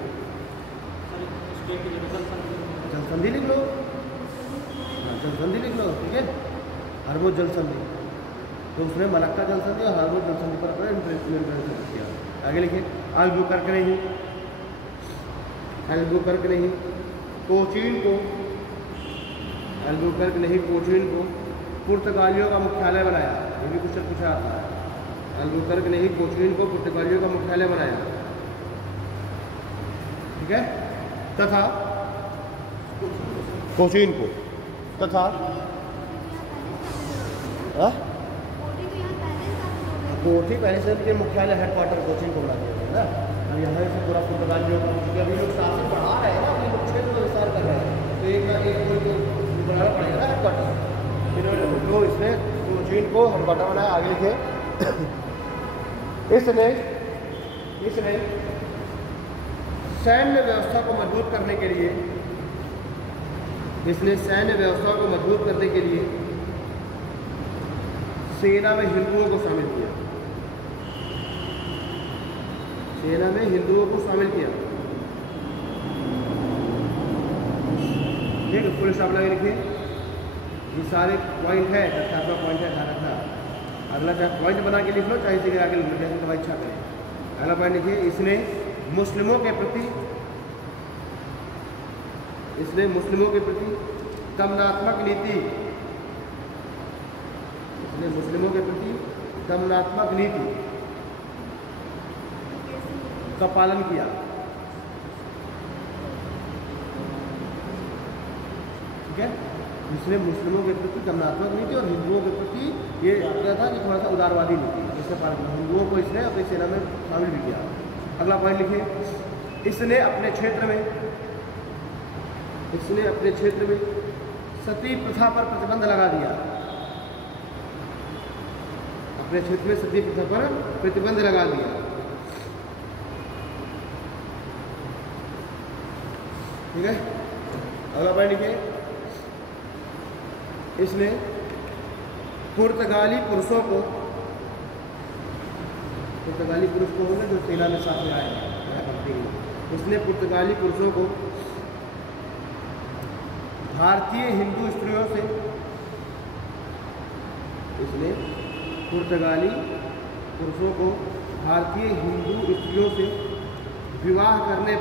जल संधि लिख लो, जलसंधि लिख लो, ठीक है, हरबोज जलसंधि। तो उसने मलक्का जलसंधि और हरबोज जलसंधि पर अपना इंटरेस्ट किया। आगे लिखिए, अल्बुकर्क नहीं, अल्बुकर्क नहीं, कोचीन को, अल्बुकर्क नहीं, कोचीन को पुर्तगालियों का मुख्यालय बनाया। ये भी क्वेश्चन पूछा आता है। अल्बुकर्क नहीं, कोचीन को पुर्तगालियों का मुख्यालय बनाया, ठीक है, तथा कोचीन को, तथा कोठी पहले से के मुख्यालय हेडक्वार्टर कोचीन को बना दिया गया ना। अब यहाँ से पूरा पुर्तगालियों का, क्योंकि अभी लोग शासन बढ़ा रहे हैं ना, अभी लोग क्षेत्र का विस्तार कर रहे हैं, तो एक कोई तो बनाना पड़ेगा ना हेडक्वार्टर। तो इसने कोचीन को हेडक्वार्टर बनाया। आगे थे इसने सैन्य व्यवस्था को मजबूत करने के लिए, इसने सैन्य व्यवस्था को मजबूत करने के लिए सेना में हिंदुओं को शामिल किया, सेना में हिंदुओं को शामिल किया। ठीक है, पुलिस आप लगे लिखिए, ये सारे पॉइंट है, तथ्यात्मक पॉइंट है, ध्यान रखना। अगला चाहे पॉइंट बना के लिख लो, चाहे इसी के आगे लिख लो, जैसे तुम्हारी इच्छा करें। अगला पॉइंट लिखिए, इसने मुस्लिमों के प्रति दमनात्मक नीति, इसने मुस्लिमों के प्रति दमनात्मक नीति का पालन किया, ठीक है। इसने मुस्लिमों के प्रति दमनात्मक नीति और हिंदुओं के प्रति ये क्या था कि थोड़ा सा उदारवादी नीति, इसने पालन किया। हिंदुओं को इसने अपनी सेना में शामिल भी किया। अगला पॉइंट लिखिए, इसने अपने क्षेत्र में सती प्रथा पर प्रतिबंध लगा दिया, अपने क्षेत्र में सती प्रथा पर प्रतिबंध लगा दिया। ठीक है, अगला पॉइंट लिखिए, इसने पुर्तगाली पुरुषों को, पुर्तगाली पुरुष को होंगे जो सेना में साथ में आए, इसने पुर्तगाली पुरुषों को भारतीय हिंदू स्त्रियों से, इसने पुर्तगाली पुरुषों को भारतीय हिंदू स्त्रियों से विवाह करने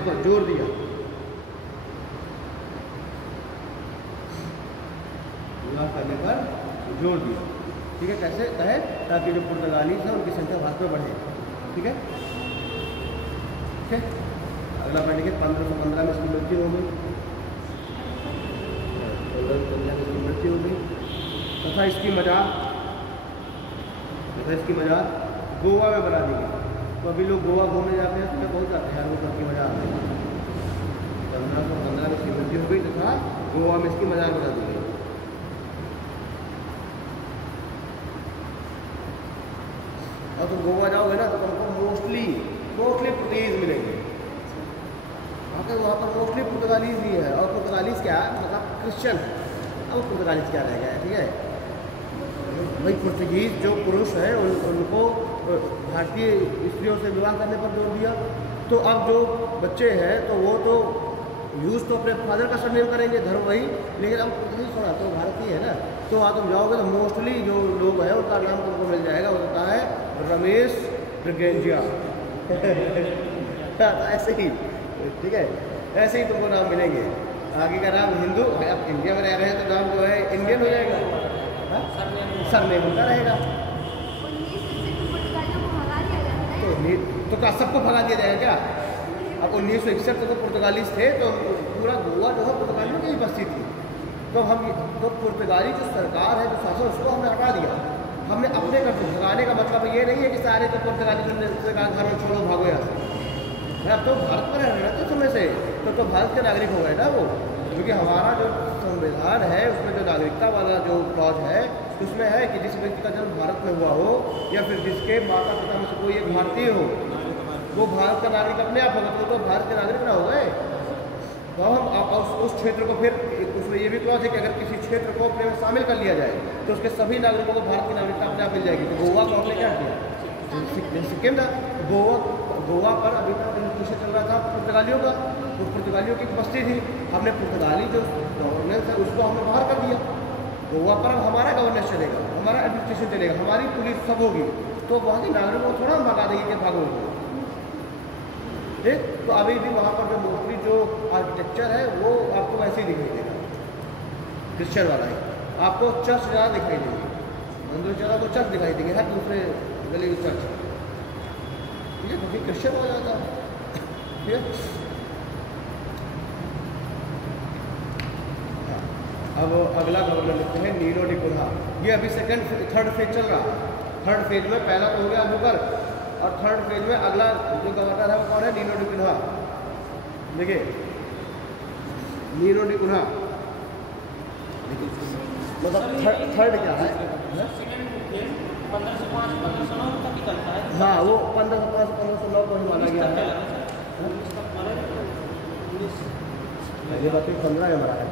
पर जोर दिया, विवाह करने पर जोर दिया। ठीक है, कैसे है, ताकि जो पुर्तगाली है उनकी संख्या भारत में बढ़े। ठीक है, ठीक है। अगला पॉइंट है 1515 में इसकी मृत्यु हो गई, 1515 में इसकी मृत्यु हो गई, तथा इसकी मजार गोवा में बना दी गई। तो अभी लोग गोवा घूमने जाते हैं, तो बहुत जाते हैं, वो की मजार आती है। 1515 में इसकी मृत्यु हो गई तथा गोवा में इसकी मजार बना दी गई। और तुम गोवा जाओगे ना तो तुमको मोस्टली पुर्तगीज मिलेंगे, वहाँ पर मोस्टली पुर्तगालीज ही है। और पुर्तगालीज क्या है, मतलब क्रिश्चियन। अब पुर्तगालीज क्या रह गया है, ठीक है भाई। पुर्तगीज जो पुरुष हैं उनको भारतीय स्त्रियों से विवाह करने पर जोर दिया। तो अब जो बच्चे हैं तो वो तो यूज़ तो अपने फादर का सरनेम करेंगे, धर्म वही, लेकिन अब पुर्तगीज थोड़ा तो भारतीय है ना। तो वहाँ तुम जाओगे तो मोस्टली जो लोग हैं उनका नाम तुमको मिल जाएगा, वो होता है रमेश ब्रिगेंजिया। ऐसे ही, ठीक है, ऐसे ही तुमको नाम मिलेंगे। आगे का नाम हिंदू, अब इंडिया में रह रहे हैं तो नाम जो है इंडियन हो जाएगा, सरनेम उनका रहेगा। तो क्या सबको भगा दिया जाएगा क्या? अब 1961 तक तो पुर्तगालीज थे, तो पूरा गोवा जो है पुर्तगालियों की बस्ती थी। तो पुर्तगाली जो सरकार है, जो शासन, उसको हमने हटा दिया, हमने अपने कर दिया। भगाने का मतलब ये नहीं है कि सारे तो पुर्तगाली सरकार घर में छोड़ो भागो यहाँ से। अब तो भारत में रह रहे थे समय से, तो भारत के नागरिक हो गए ना वो, क्योंकि हमारा जो संविधान है उसमें जो नागरिकता वाला जो क्लॉज है उसमें है कि जिस व्यक्ति का जन्म भारत में हुआ हो या फिर जिसके माता पिता में से कोई एक भारतीय हो, वो भारत का नागरिक अपने आप होगा, तो भारत के नागरिक ना हो गए। तो हम उस क्षेत्र को फिर उसमें ये भी क्लॉज है कि अगर किसी क्षेत्र को अपने में शामिल कर लिया जाए तो उसके सभी नागरिकों को भारत की नागरिकता अपने आप मिल जाएगी। तो गोवा को हमने क्या किया, सिक्किम था, गोवा पर अभी तक एडमिनिस्ट्रेशन चल रहा था पुर्तगालियों का, तो पुर्तगालियों की बस्ती थी, हमने पुर्तगाली जो गवर्नेंस है उसको हमने बाहर कर दिया। गोवा पर अब हमारा गवर्नेंस चलेगा, हमारा एडमिनिस्ट्रेशन चलेगा, हमारी पुलिस सब होगी, तो वहाँ के नागरिकों को थोड़ा हम भगा देंगे कि भागो। ठीक, तो अभी भी वहाँ पर जो मोस्टली जो आर्किटेक्चर है वो आपको वैसे ही दिखाई देगा, क्रिश्चियन वाला ही। आपको चर्च ज़्यादा दिखाई देंगे, मंदिर ज़्यादा को चर्च दिखाई देंगे, हर दूसरे गली में चर्च, ठीक है, क्योंकि क्रिश्चियन हो जाता है। ठीक है, अब अगला गवर्नर लिखते हैं नीनो डी कुन्हा। ये अभी थर्ड फेज चल रहा है। थर्ड फेज में पहला तो हो गया अबूकर, और थर्ड फेज में अगला जो गवर्नर है वो कौन है? Nuno da Cunha. देखिए नीनो डी कुन्हा, मतलब थर्ड क्या है? 1509 तक निकलता है। हाँ, वो 1505 1509 को ही माना गया है। ये बात 15 में मरा है।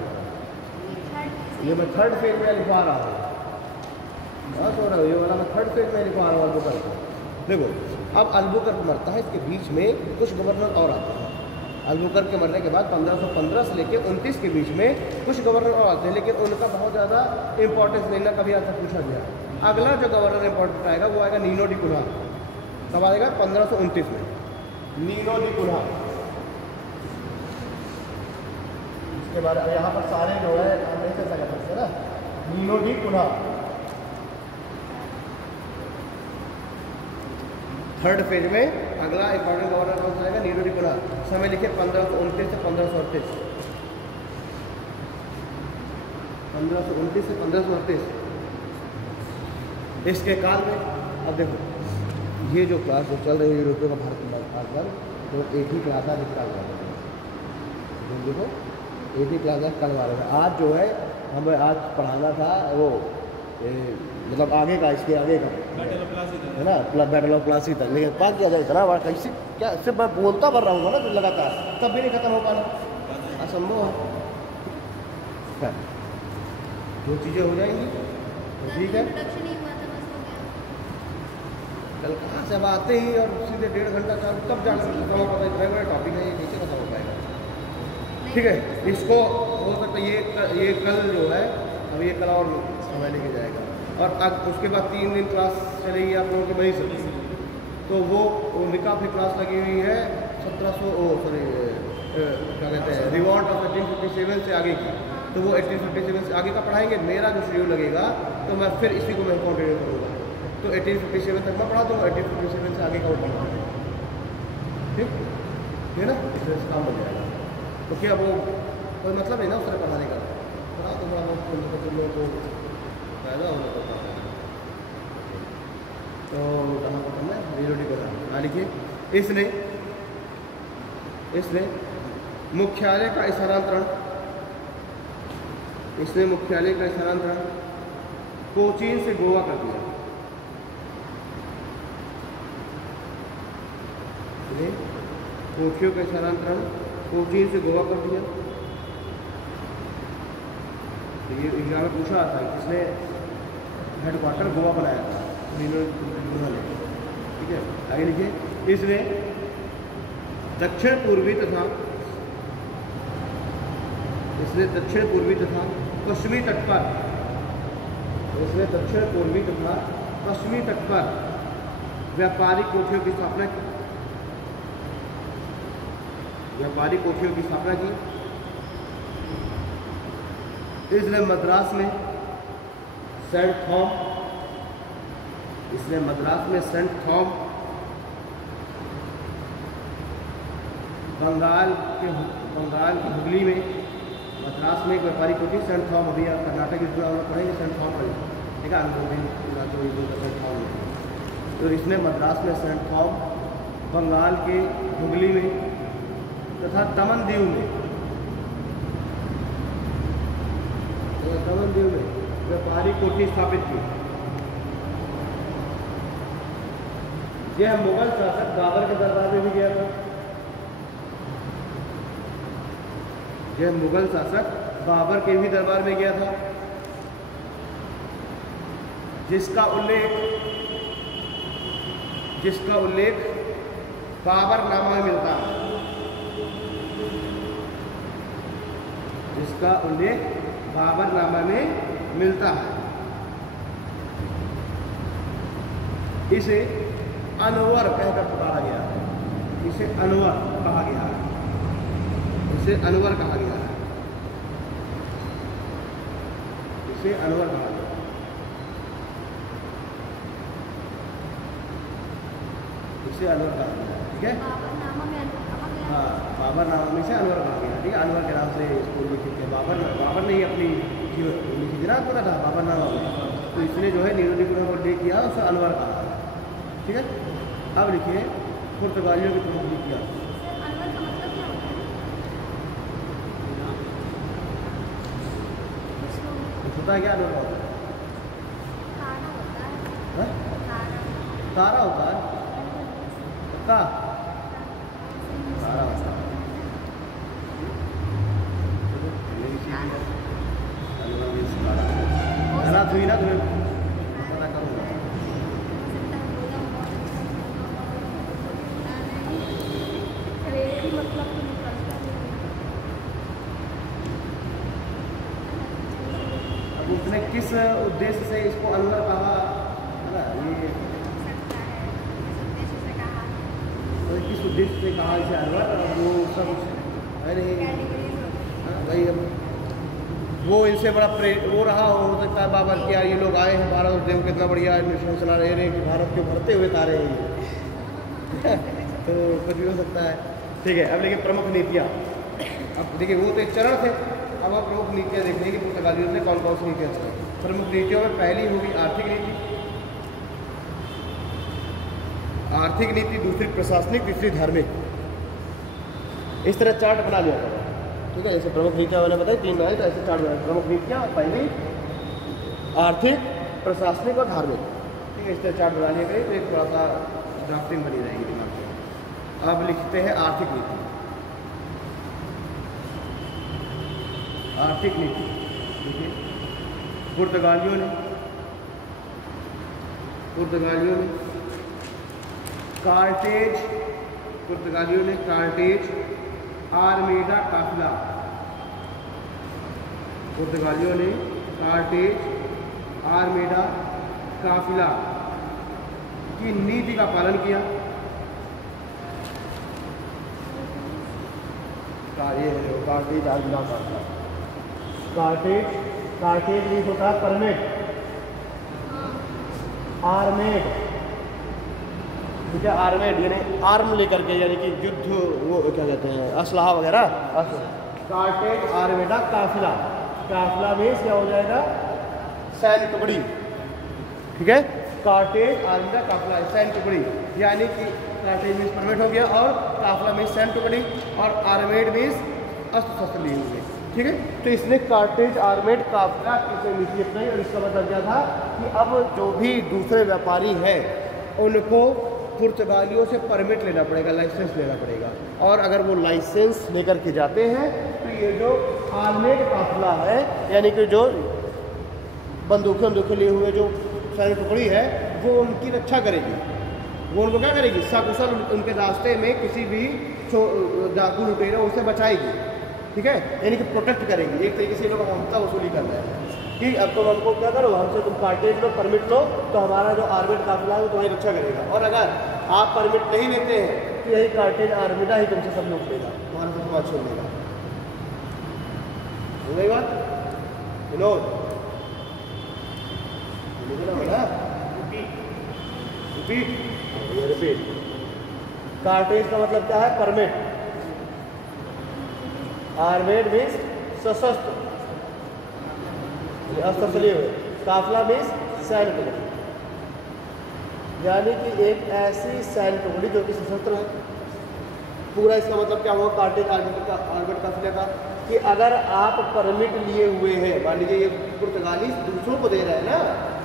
ये मैं थर्ड फेज में लिखवा रहा हूँ, बस हो रहा है, ये वाला मैं थर्ड फेज में लिखवा रहा हूँ अल्बुकर को। देखो अब अल्बुकर मरता है, इसके बीच में कुछ गवर्नर और आते हैं। अल्बुकर के मरने के बाद 1515 से लेकर 29 के बीच में कुछ गवर्नर और आते हैं, लेकिन उनका बहुत ज़्यादा इंपॉर्टेंस नहीं ना कभी ऐसा पूछा गया। अगला जो गवर्नर इंपॉर्टेंट आएगा वो आएगा नीनो डी कुन्हा। कब आएगा? 1529 में नीनो डी कुन्हा। इसके बाद यहाँ पर सारे जो है नहीं चल सकते ना, Nuno da Cunha. Third phase में अगला इंपॉर्टेंट गवर्नर कौन सा आएगा? Nuno da Cunha. समय लिखे 1529 से 1538, 1529 से 1538। इसके काल में अब देखो ये जो क्लास जो चल रही है यूरोपियों का भारत पर, तो एक ही क्लास है जिसका देखो एक ही क्लास है कल वाले में। आज जो है हमें आज पढ़ाना था वो मतलब आगे का, इसके आगे का है ना, बैटल ऑफ प्लासी था, लेकिन पास किया जाए इतना बार कैसे क्या, सिर्फ मैं बोलता बढ़ रहा हूँ ना लगातार, तब भी नहीं खत्म हो पाना, असंभव है। जो चीज़ें हो जाएंगी तो ठीक है। कल कहाँ से अब आते ही और सीधे 1.5 घंटा चालू, तब जाकर खत्म हो पाता है। इतना बड़ा टॉपिक है, ये कैसे खत्म हो पाएगा? ठीक है, इसको हो सकता है ये कल जो है अब ये कल और समय लेके जाएगा, और अब उसके बाद 3 दिन क्लास चलेगी आप लोगों की वही से, तो वो उनका अपनी क्लास लगी हुई है 1700 क्या कहते हैं रिवॉल्ट ऑफ 1857 से आगे की, तो वो 1857 से आगे का पढ़ाएंगे। मेरा जो शेड्यूल लगेगा तो मैं फिर इसी को मैं कंटिन्यू करूँगा, तो 1857 तक मैं पढ़ा दूँगा, 1857 से आगे का वो पढ़ा, ठीक है ना, इसमें काम बन जाएगा। तो क्या वो कोई मतलब नहीं ना उस तरह पढ़ाने का, पढ़ा तो बड़ा बहुत तुम लोगों को फायदा होना पड़ता है। तो कहाँ पर करना है? Nuno da Cunha. लिखिए इसने मुख्यालय का स्थानांतरण, इसने मुख्यालय का स्थानांतरण कोचीन से गोवा कर दिया। कोचियों का स्थानांतरण कोचीन से गोवा कर दिया। तो ये एग्जाम में पूछा था किसने हेडक्वार्टर गोवा बनाया था, नीनो डी कुन्हा ने। ठीक है, आगे लिखिए इसने दक्षिण पूर्वी तथा पश्चिमी तट पर, इसने दक्षिण पूर्वी तथा पश्चिमी तट पर व्यापारिक कोठियों की स्थापना की, इसने मद्रास में सेंट थॉम, बंगाल की हुगली में, मद्रास में एक व्यापारिक कोठी सेंट थॉम, अभी कर्नाटक की पढ़ेंगे सेंट थॉम पढ़ेंगे, ठीक है, सेंट थॉम। तो इसने मद्रास में सेंट थॉम, बंगाल के हुगली में तथा तमनदीव में व्यापारिक कोठी स्थापित की। यह मुगल शासक बाबर के दरबार में भी गया था, के भी दरबार में गया था, जिसका उल्लेख बाबरनामा में मिलता है, जिसका उल्लेख बाबरनामा में मिलता है। इसे अनवर कहकर पुकारा गया है, इसे अनवर कहा गया है, इसे अनवर कहा गया है, इसे अनवर कहा गया है, इसे अनवर कहा गया है। ठीक है, हाँ, बाबरनामा में से अनवर कहा गया। ठीक है, अनवर के नाम से स्कूल में लिखे बाबर ने ही अपनी लिखी थी ना, पता था बाबरनामा में, तो इसने जो है नीलोदी को उल्लेख किया, उसे अनवर कहा। ठीक है, अब लिखिए पुर्तगालियों की प्रमुख नीतियाँ। होता है क्या अनवर होता है? तारा होता है, पक्का तारा होता है। गलत हुई ना, तुम्हें पता करूँगा। अब उसने किस उद्देश्य से इसको अनवर कहा है ना, ये तो किस उद्देश्य से कहा इसे अनवर, वो सब है नहीं भाई। अब वो इनसे बड़ा वो रहा हो सकता है बाबर कि यार ये लोग आए हैं भारत और देखो कितना बढ़िया मिशन चला रहे हैं कि भारत के भरते हुए तारे हैं तो कुछ भी हो सकता है। ठीक है, अब देखिए प्रमुख नीतियाँ। अब देखिए वो तो एक चरण थे, अब आप प्रमुख नीतियाँ देखेंगे कि पुर्तगालियों ने कौन कौन सी नीतियाँ चलाई। प्रमुख नीतियों में पहली होगी आर्थिक नीति, आर्थिक नीति, दूसरी प्रशासनिक, तीसरी धार्मिक। इस तरह चार्ट बना लिया था। ठीक है, जैसे प्रमुख नीतियाँ मैंने बताई 3 है, तो ऐसे 4 प्रमुख नीतियाँ, पहली आर्थिक, प्रशासनिक और धार्मिक। ठीक है, इस तरह 4 बना लिया गई, तो एक थोड़ा सा ड्राफ्टिंग बनी रहेगी दिमाग में। अब लिखते हैं आर्थिक नीति। आर्थिक नीति देखिए, पुर्तगालियों ने कार्टेज, पुर्तगालियों ने कार्टेज आर्मेडा काफिला, पुर्तगालियों ने कार्टेज आर्मेडा काफिला की नीति का पालन किया। कार्टेज आर्मेडा काफिला, कार्टेज भी होता है परमिट, आर्मेड, ठीक है, आर्मेड यानी आर्म लेकर के, यानी कि युद्ध, वो क्या कहते हैं, असलहा वगैरह। कार्टेज आर्मेडा काफिला, काफिला में क्या हो जाएगा, सैन्य टुकड़ी। ठीक है, कार्टेज आर्मेडा काफिला सैन्य टुकड़ी, यानी कि कार्टेज में परमिट हो गया और काफिला में सैन्य टुकड़ी और आर्मेड में अस्त्र शस्त्र लिए हुए। ठीक है, तो इसने कार्टेज आर्मेड काफिला की नीति अपनाई और इसका मतलब क्या था कि अब जो भी दूसरे व्यापारी हैं उनको पुर्तगालियों से परमिट लेना पड़ेगा, लाइसेंस लेना पड़ेगा। और अगर वो लाइसेंस लेकर के जाते हैं तो ये जो आर्मेड काफिला है, यानी कि जो बंदूकें लिए हुए जो सैन्य टुकड़ी है, वो उनकी रक्षा करेगी। वो उनको क्या करेगी, सकुशल उनके रास्ते में किसी भी डाकू लुटेरा उसे बचाएगी। ठीक है, यानी कि प्रोटेक्ट करेंगे। एक तरीके से लोग हमता वसूली कर रहे हैं कि अब तुम हमको क्या करो, हमसे तुम कार्टेज में परमिट लो तो हमारा जो आर्मेड काफिला है वो तुम्हारी रक्षा करेगा, और अगर आप परमिट नहीं लेते हैं तो यही कार्टेज आर्मेडा ही तुमसे सब लूट लेगा, तुम्हारा सब बात छोड़ देगा। हो गई बात, विनोद रिपीट। कार्टेज का मतलब क्या है, परमिट, आर्मेड मीन्स सशस्त्र, अस्त्र से लिए हुए, काफिला मीन्स सैन्य टुकड़ी, यानी कि एक ऐसी सैन्य टुकड़ी जो कि सशस्त्र है। पूरा इसका मतलब क्या हुआ कार्टेज आर्मेड काफिले का, कि अगर आप परमिट लिए हुए हैं, मान लीजिए ये पुर्तगाली दूसरों को दे रहे हैं ना,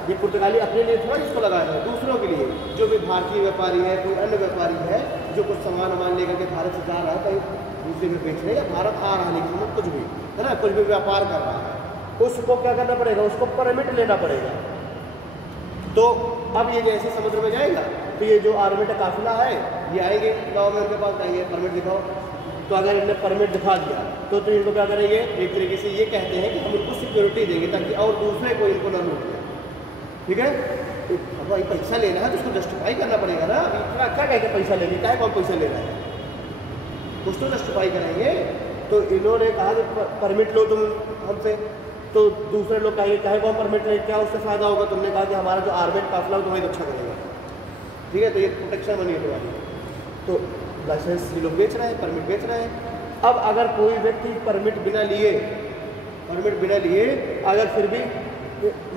ये पुर्तगाली अपने लिए थोड़ा इसको लगा रहे हैं, दूसरों के लिए, जो भी भारतीय व्यापारी है, कोई अन्य व्यापारी है जो कुछ सामान लेकर के भारत से जा रहा है कहीं दूसरे में बेचने, या भारत आ रहा है लेकिन कुछ भी है ना, कुछ भी व्यापार कर रहा है, उसको क्या करना पड़ेगा, उसको परमिट लेना पड़ेगा। तो अब ये जैसे समुद्र में जाएगा तो ये जो आर्मी का काफिला है ये आएंगे गाँव में, उनके पास जाएंगे परमिट दिखाओ। तो अगर इन्होंने परमिट दिखा दिया तो इनको क्या करेंगे, एक तरीके से ये कहते हैं कि हम इनको सिक्योरिटी देंगे ताकि और दूसरे कोई इनको ना लूट ले। ठीक है, तो अब भाई पैसा लेना है तो उसको जस्टिफाई करना पड़ेगा ना। इतना क्या कह के पैसा लेंगे, क्या कौन पैसा ले रहा है, कुछ तो जस्टिफाई करेंगे। तो इन्होंने कहा कि परमिट लो तुम हमसे, तो दूसरे लोग कहेंगे चाहे कौन परमिट ले, क्या उससे फ़ायदा होगा। तुमने कहा कि हमारा जो आर्मेड काफिला है तुम्हें अच्छा करेगा। ठीक है, तो ये प्रोटेक्शन बनी है तुम्हारी। तो लाइसेंस ये लोग बेच रहे हैं, परमिट बेच रहे हैं। अब अगर कोई व्यक्ति परमिट बिना लिए अगर फिर भी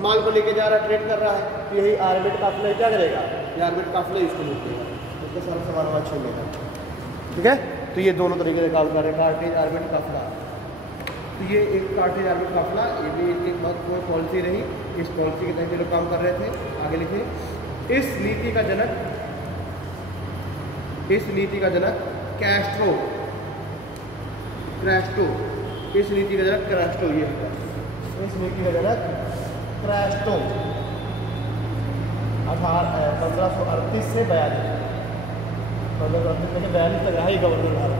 माल को लेके जा रहा है, ट्रेड कर रहा है, तो यही आर्मेड काफिला क्या करेगा, ये आर्मेड काफिला इसको लूट लेगा, उसका सारा सामान वहाँ छीन लेगा। ठीक है, तो ये दोनों तरीके से काम कर रहे हैं, कार्टेज आर्मेड काफिला। तो ये एक कार्टेज आर्मेड काफिला, ये भी एक बहुत कोई पॉलिसी रही, इस पॉलिसी के तहत ये लोग काम कर रहे थे। आगे लिखिए, इस नीति का जनक कैस्ट्रो, इस नीति का जनक क्रैस्टो, ये होगा इस नीति का जनक क्रैस्टो 1538 से 1538 तक रहा ही गवर्नर भारत।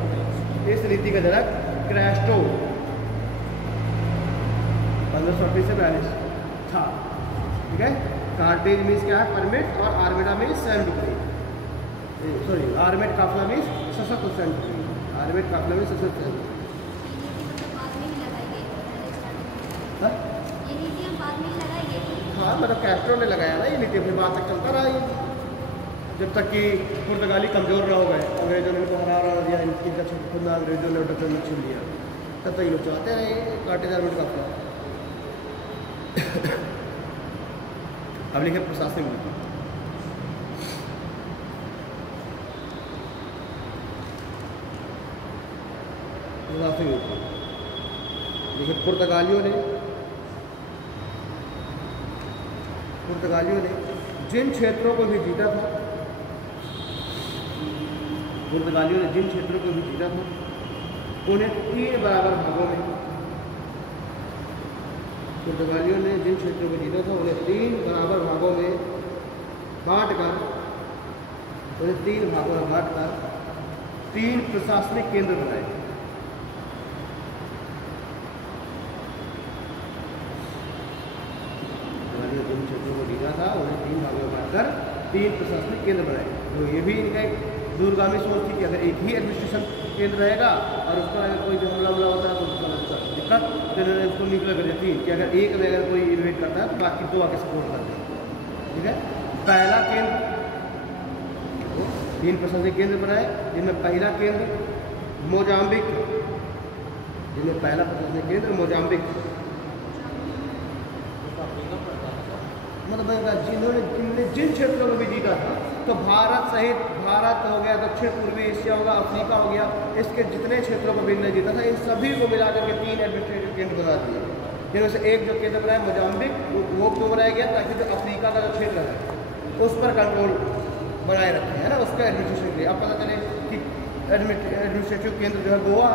इस नीति का जनक क्रैस्टो 1538 से 42 था। ठीक है, कार्टेज मीन्स क्या है, परमिट, और armada means send to, sorry armed काफिला मीन्स सशस्त्र सेंड, आर्मेड काफिला मीन्स सशस्त्र सेंड। हाँ, मतलब कैस्ट्रो ने लगाया ना ये नीति, अपनी बात तक चलता रहा ये, जब तक कि पुर्तगाली कमज़ोर न हो गए, अंग्रेजों ने इनको हरा दिया, इनकी खुद अंग्रेजों ने डॉक्टर छीन लिया, तब तक ये लोग चाहते रहे कार्टेज आर्मेड काफिला। अब लिखे प्रशासनिक नीति। देखिए, पुर्तगालियों ने जिन क्षेत्रों को भी जीता था, उन्हें 3 बराबर भागों में, पुर्तगालियों ने जिन क्षेत्रों को जीता था उन्हें 3 बराबर भागों में बांटकर 3 प्रशासनिक केंद्र बनाए। जिन क्षेत्रों को जीता था उन्हें 3 भागों में बांटकर 3 प्रशासनिक केंद्र बनाए। तो ये भी इनका एक दूरगामी सोच थी कि अगर एक ही एडमिनिस्ट्रेशन केंद्र रहेगा और उस पर अगर कोई भी हमला होता है तो उसका दिक्कत, तो इन्होंने उसको न्यूक्लियर कर देती कि अगर एक में अगर कोई इन्वेट करता है तो बाकी 2 आके सपोर्ट कर दें। ठीक है, पहला केंद्र 3 प्रशासनिक केंद्र बनाए, जिनमें पहला केंद्र मोजाम्बिक, मतलब जिन्होंने जिन क्षेत्रों को भी जीता था, तो भारत सहित, भारत हो गया, दक्षिण पूर्वी एशिया होगा, अफ्रीका हो गया, इसके जितने क्षेत्रों को भी इन्होंने जीता था, इन सभी को मिलाकर के 3 एडमिनिस्ट्रेटिव केंद्र बना दिए। जिनमें से एक जो केंद्र बनाया मोजाम्बिक, वो क्यों बनाया गया, ताकि जो अफ्रीका का जो क्षेत्र है उस पर कंट्रोल बनाए रखें, है ना, उसका एडमिनिस्ट्रेशन के लिए। अब पता चले कि एडमिनिस्ट्रेटिव केंद्र जो है गोवा,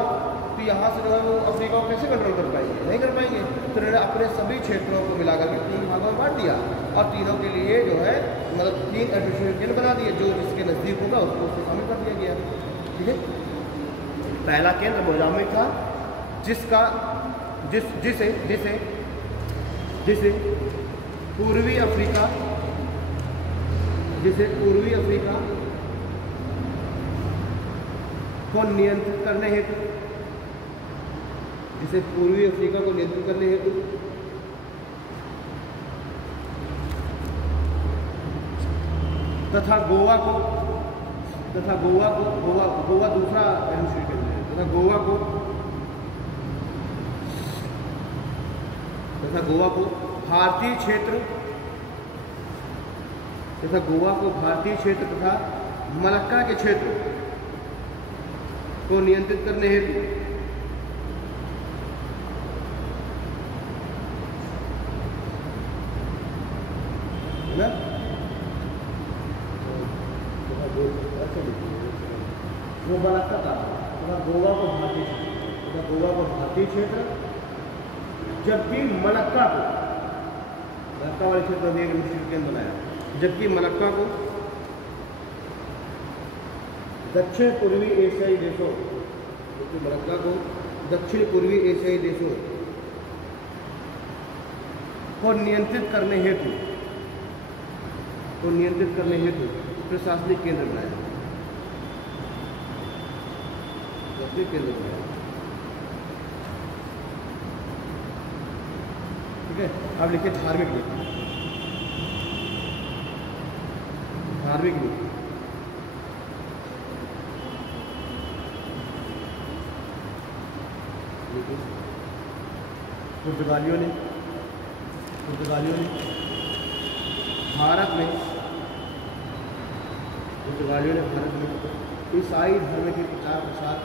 तो यहाँ से जो है वो अफ्रीका को कैसे कंट्रोल कर पाएंगे, नहीं कर पाएंगे। तो उन्होंने अपने सभी क्षेत्रों को मिलाकर के 3 भागों में बांट दिया और तीनों के लिए जो है मतलब 3 एडमिनिस्ट्रेटिव केंद्र बना दिए, जो जिसके नज़दीक होगा उसको उससे शामिल कर दिया गया। ठीक है, पहला केंद्र मोजाम्बिक था, जिसे पूर्वी अफ्रीका को नियंत्रित करने हेतु, तथा गोवा दूसरा एडमिनिस्ट्रेटिव है, तथा गोवा को भारतीय क्षेत्र तथा मलक्का के क्षेत्र को नियंत्रित करने हेतु वो मलक्का था, गोवा को भारतीय क्षेत्र, जबकि मलक्का वाले क्षेत्र में एक एडमिनिस्ट्रेटिव केंद्र बनाया, जबकि मलक्का को दक्षिण पूर्वी एशियाई देशों, मरक्का को दक्षिण पूर्वी एशियाई देशों को नियंत्रित करने हेतु प्रशासनिक केंद्र बनाया। प्रशासनिक केंद्र बनाया। ठीक है, अब लिखिए धार्मिक नीति। धार्मिक नीति पुर्तगालियों ने भारत में ईसाई धर्म के प्रचार प्रसार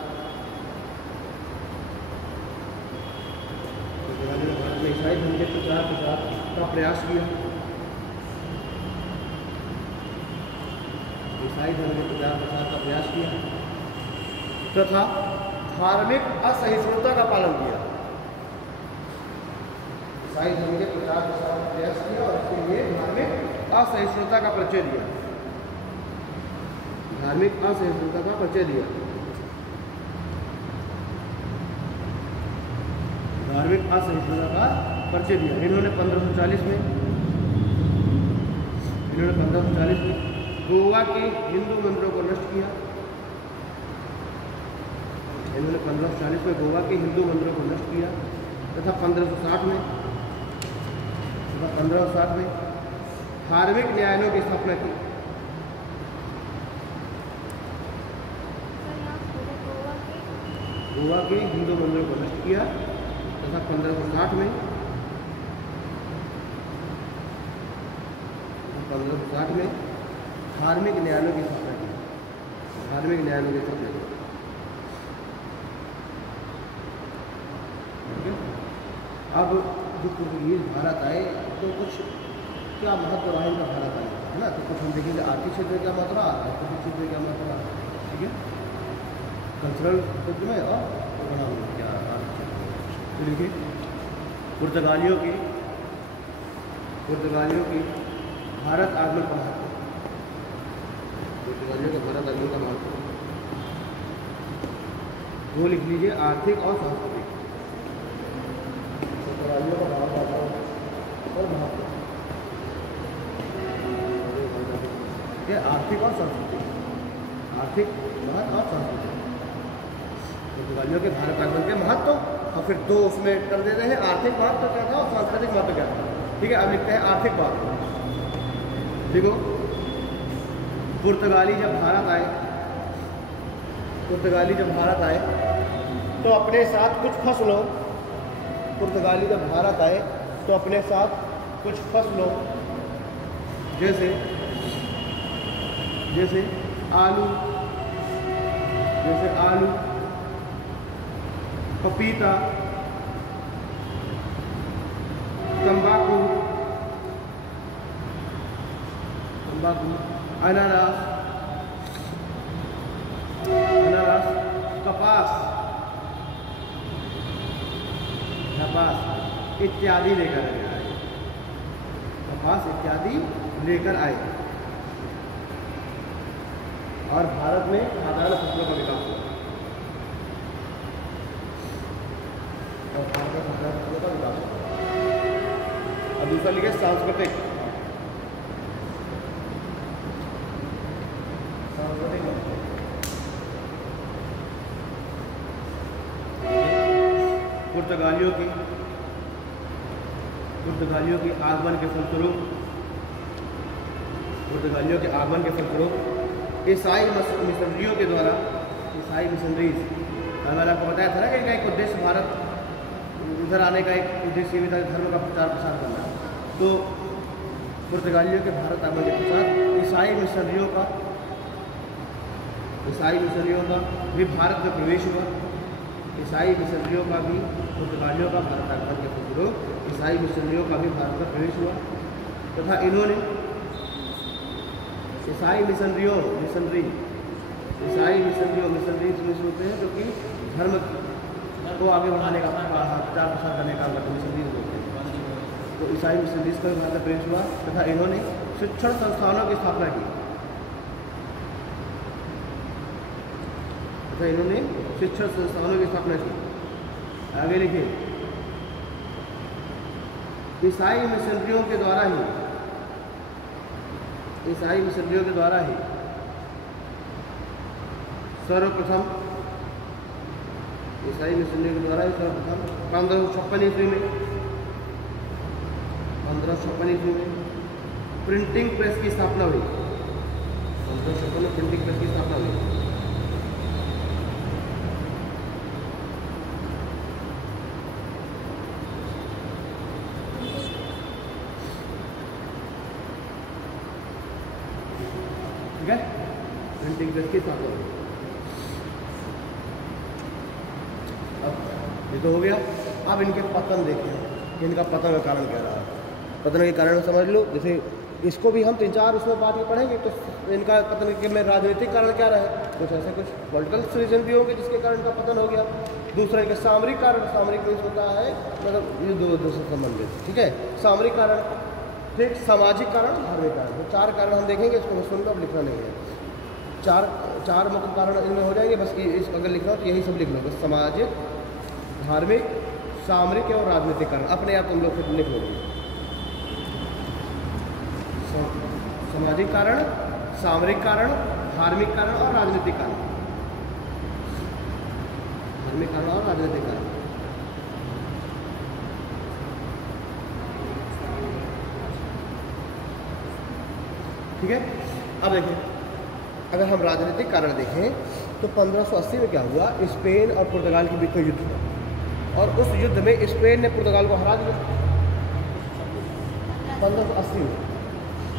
ईसाई धर्म के प्रचार प्रसार का प्रयास किया। तथा धार्मिक असहिष्णुता का पालन किया। ईसाई धर्म के प्रचार प्रसार का प्रयास किया और इसके लिए धार्मिक असहिष्णुता का परिचय दिया। धार्मिक असहिष्णुता का परिचय दिया। इन्होंने 1540 में गोवा के हिंदू मंदिरों को नष्ट किया। तथा 1560 में धार्मिक न्यायालयों की स्थापना की। गोवा के हिंदू मंदिरों को नष्ट किया तथा 1560 में धार्मिक न्यायालयों की स्थापना की। अब जो पुर्तगीज भारत आए तो कुछ क्या महत्व रहा इनका भारत आने का, है ना। तो कुछ हम देखेंगे आर्थिक क्षेत्र में क्या महत्व रहा, राजनीतिक क्षेत्र में क्या महत्व रहा, ठीक है, कल्चरल क्षेत्र में और क्या आर्थिक क्षेत्र में। तो देखिए पुर्तगालियों की भारत आगमन का महत्व, वो लिख लीजिए आर्थिक और सांस्कृतिक। पुर्तगालियों का भारत आगमन और महत्व, आर्थिक और सांस्कृतिक, पुर्तगालियों के भारत आगमन के महत्व और फिर दो उसमें कर देते हैं, आर्थिक महत्व क्या था और सांस्कृतिक महत्व क्या था। ठीक है, अब लिखते हैं आर्थिक महत्व। देखो पुर्तगाली जब भारत आए तो अपने साथ कुछ फसलों जैसे आलू, पपीता, तंबाकू, अनानास, कपास इत्यादि लेकर आए। और भारत में साधारण फसलों का विकास हुआ। अब दूसरा लिखे सांस्कृतिक पुर्तगालियों के आगमन के फलस्वरूप ईसाई मिशनरियों के द्वारा अगर आपको बताया था ना कि इनका एक उद्देश्य भारत इधर आने का एक उद्देश्य भी था, धर्म का प्रचार प्रसार करना। तो पुर्तगालियों के भारत आगमन के पश्चात ईसाई मिशनरियों का भी भारत में प्रवेश हुआ। पुर्तगालियों का भारत आगमन के फलस्वरूप ईसाई मिशनरियों का भी भारत में प्रवेश हुआ तथा इन्होंने ईसाई मिशनरियों होते हैं जो कि धर्म को आगे बढ़ाने का प्रचार प्रसार करने का मिशनरीज होते हैं। तो ईसाई मिशनरीज का भी भारत में प्रवेश हुआ तथा इन्होंने शिक्षण संस्थानों की स्थापना की। तथा इन्होंने शिक्षण संस्थानों की स्थापना की। आगे लिखिए, ईसाई मिशनरियों के द्वारा ही सर्वप्रथम 1556 ईस्वी में प्रिंटिंग प्रेस की स्थापना हुई। 1556 में प्रिंटिंग प्रेस की स्थापना हुई। ठीक है, प्रिंटिंग प्रेस की स्थापना हुई। अब ये तो हो गया। अब इनके पतन देखें, इनका पतन का कारण क्या रहा। पतन के कारण समझ लो, जैसे इसको भी हम 3-4 उसमें बात के पढ़ेंगे, तो इनका पतन के में राजनीतिक कारण क्या रहे, कुछ ऐसे कुछ पॉलिटिकल रीजन भी होंगे जिसके कारण इनका पतन हो गया। दूसरा इनका सामरिक कारण, सामरिक मीन्स होता है मतलब युद्ध से संबंधित, ठीक है, सामरिक कारण, फिर सामाजिक कारण, धार्मिक कारण। तो 4 कारण हम देखेंगे, इसको सुनकर अब लिखना नहीं है। चार मुख्य कारण इनमें हो जाएंगे, बस इस अगर लिखना हो तो यही सब लिख लो, बस सामाजिक, धार्मिक, सामरिक और राजनीतिक कारण अपने आप तुम लोग फिर लिख लोगे। सामाजिक कारण, सामरिक कारण, धार्मिक कारण और राजनीतिक कारण। धार्मिक कारण और राजनीतिक कारण। ठीक है, अब देखिए, अगर हम राजनीतिक कारण देखें तो 1580 में क्या हुआ, स्पेन और पुर्तगाल के बीच में युद्ध हुआ और उस युद्ध में स्पेन ने पुर्तगाल को हरा दिया।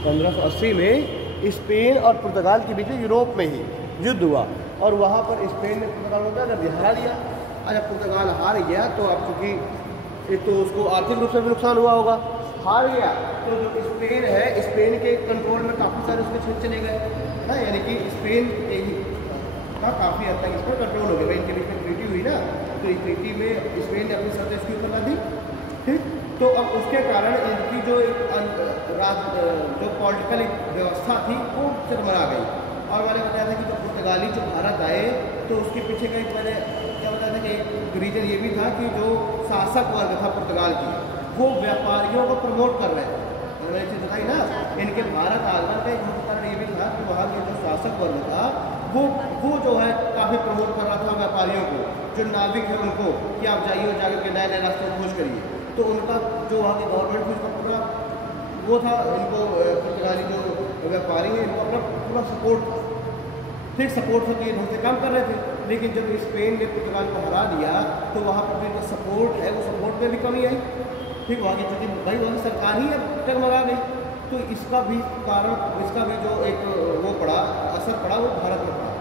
1580 में स्पेन और पुर्तगाल के बीच में यूरोप में ही युद्ध हुआ और वहाँ पर स्पेन ने पुर्तगाल को क्या कर दिया, हरा दिया। जब पुर्तगाल हार गया तो अब चूँकि एक तो उसको आर्थिक रूप से भी नुकसान हुआ होगा, हार गया तो जो स्पेन है, स्पेन के कंट्रोल में काफ़ी सारे उसके क्षेत्र चले गए ना, यानी कि स्पेन का काफ़ी हद तक इस पर कंट्रोल हो गया। भाई इनके बीच में ट्रीटी हुई ना, तो इस ट्रीटी में स्पेन ने अपनी शर्तें इसके ऊपर ला दी। ठीक, तो अब उसके कारण इनकी जो पॉलिटिकल व्यवस्था थी वो चरमरा गई। और मैंने बताया था कि जब पुर्तगाली जो भारत आए तो उसके पीछे का एक मैंने क्या बताया था कि एक रीजन ये भी था कि जो शासक वर्ग था पुर्तगाल की, वो व्यापारियों को प्रमोट कर रहे थे। मैंने चीज़ बताई ना, इनके भारत आगमन का एक मुख्य कारण ये भी था कि वहाँ के जो शासक वर्ग था वो जो है काफ़ी प्रमोट कर रहा था व्यापारियों को, जो नाविक है उनको, कि आप जाइए और जाकर के नए नए रास्ते खोज करिए। तो उनका जो वहाँ की गवर्नमेंट थी उसका पूरा वो था, इनको पुर्तगाली जो व्यापारी हैं इनको अपना पूरा सपोर्ट, ठीक सपोर्ट था कि इनसे काम कर रहे थे। लेकिन जब स्पेन ने पुर्तगाल को हरा दिया तो वहाँ पर जो सपोर्ट है वो सपोर्ट में भी कमी आई। ठीक, वहाँ की चूँकि भाई वहाँ की सरकार ही अब टगमगा गई, तो इसका भी कारण, इसका भी जो एक वो पड़ा, असर पड़ा वो भारत में पड़ा।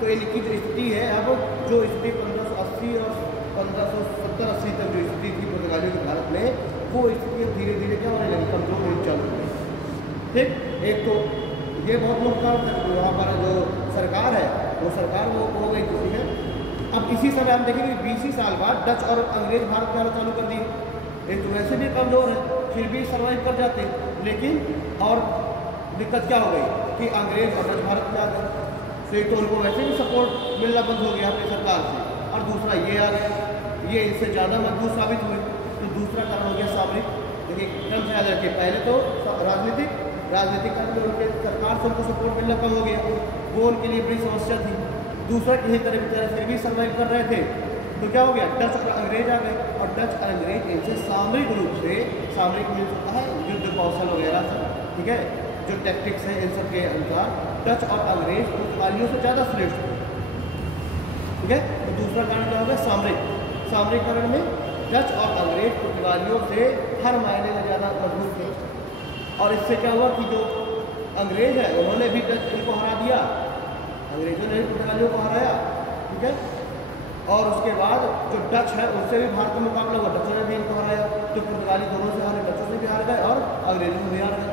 तो इनकी जो स्थिति है अब, जो स्थिति 1580 और 1570-80 तक जो स्थिति थी पुर्तगालियों की भारत में, वो स्थिति धीरे धीरे क्या होने लगी, कमजोर होनी चालू हो गई। ठीक, एक तो ये बहुत मुख्य कारण था, वहाँ पर जो सरकार है वो सरकार वो हो गई थी। ठीक है, अब इसी समय हम देखेंगे 20 ही साल बाद डच और अंग्रेज भारत में आना चालू कर दिए। एक तो वैसे भी कमज़ोर है, फिर भी सर्वाइव कर जाते, लेकिन और दिक्कत क्या हो गई कि अंग्रेज और डच भारत में आ गए, तो एक तो उनको वैसे भी सपोर्ट मिलना बंद हो गया अपनी सरकार से, और दूसरा ये आ गया, ये इनसे ज़्यादा मजबूत साबित हुए। तो दूसरा कारण हो गया सामरिक। देखिए क्रम से याद रखिए, पहले तो राजनीतिक कारण में उनके सरकार से उनको सपोर्ट मिलना कम हो गया, वो उनके लिए बड़ी समस्या थी। दूसरा किसी तरह फिर भी सर्वाइव कर रहे थे, तो क्या हो गया, डच और अंग्रेज आ गए, और डच और अंग्रेज इनसे सामरिक रूप से, सामरिक मीन्स होता है युद्ध कौशल वगैरह सब, ठीक है, जो टैक्टिक्स है इन सब के अनुसार डच और अंग्रेज पुर्तगालियों से ज़्यादा श्रेष्ठ थे। ठीक है, तो दूसरा कारण क्या हो गया, सामरिक कारण में डच और अंग्रेज पुर्तगालियों से हर मायने में ज़्यादा मजबूत थे। और इससे क्या हुआ कि जो अंग्रेज है उन्होंने भी डच इनको हरा दिया, अंग्रेजों ने भी पुर्तगालियों को हराया। ठीक है, और उसके बाद जो डच है उससे भी भारत का मुकाबला हुआ, डचों ने भी इनको हराया, तो पुर्तगाली दोनों से हारे, डचों से भी हार गए और अंग्रेजों से भी हार गए।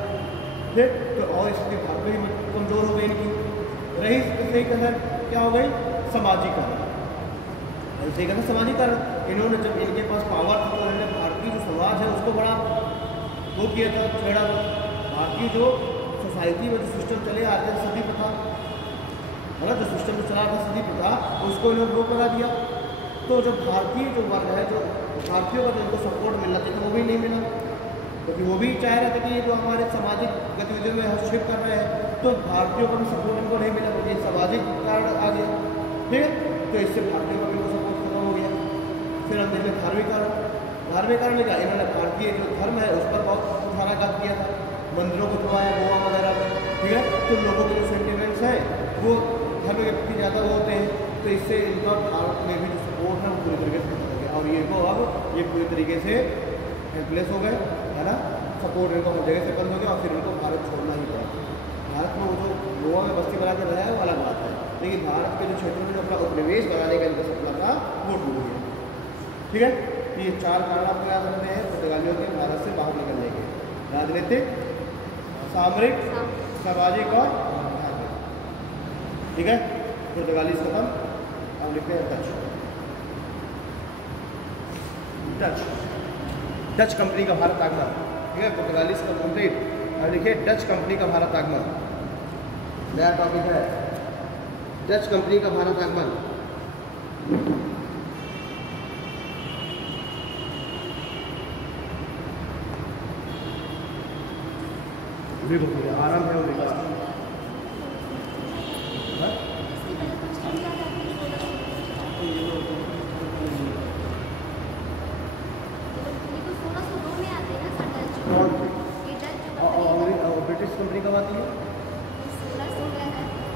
ठीक, तो और इसलिए भारत में ही कमज़ोर हो गई इनकी रही। सही कहना क्या हो गई, सामाजिकरण। सही कहना सामाजिकरण, इन्होंने जब इनके पास पावर था तो इन्होंने भारतीय जो समाज है उसको बड़ा वो किया था, छेड़ा था। भारतीय जो सोसाइटी में जो सिस्टम चले आते हैं, सती प्रथा, है ना, जो सिस्टम चला था सती प्रथा, उसको इन्होंने रोक लगा दिया। तो जो भारतीय जो वर्ग है, जो भारतीयों का जो इनको सपोर्ट मिलना चाहिए वो भी नहीं मिला, क्योंकि वो भी चाह रहे थे कि ये जो हमारे सामाजिक गतिविधियों में हस्तक्षेप कर रहे हैं, तो भारतीयों का भी सपोर्ट इनको नहीं मिला, क्योंकि सामाजिक कारण आ गया। ठीक है, तो इससे भारतीयों का भी वो सपोर्ट खत्म हो गया। फिर हम देखते धार्मिक कारण। धार्मिक कारण क्या, इन्होंने भारतीय जो धर्म है उस पर बहुत कुठाराघात किया था, मंदिरों को तोड़ाया गोवा वगैरह में। ठीक है, तो लोगों के जो सेंटिमेंट्स हैं वो धर्म के प्रति ज़्यादा होते हैं, तो इससे इनका भारत में भी जो सपोर्ट है वो पूरी तरीके से खत्म हो गया, और ये को अब ये पूरी तरीके से हेल्पलेस हो गए, है ना। सपोर्ट इनको हर जगह से बंद हो गया, और फिर इनको भारत छोड़ना ही पड़ा। भारत में वो जो गोवा में बस्ती बना कर रहा है वो अलग बात है, लेकिन भारत के जो क्षेत्रों में जो अपना उपनिवेश बनाने का इनका सपना था वो टूट गया। ठीक है, तो ये 4 कारण आपको याद रखने हैं पुर्तगालियों के भारत से बाहर निकलने के: राजनीतिक, सामरिक, सामाजिक और धार्मिक। ठीक है, पुर्तगाली खत्म। अब लिखते हैं डच। डच कंपनी का भारत आगमन। ठीक है, पुर्तगाली का कंप्लीट। अब लिखिए डच कंपनी का भारत आगमन। नया टॉपिक है डच कंपनी का भारत आगमन। आराम है वो ब्रिटिश कंपनी कब आती है?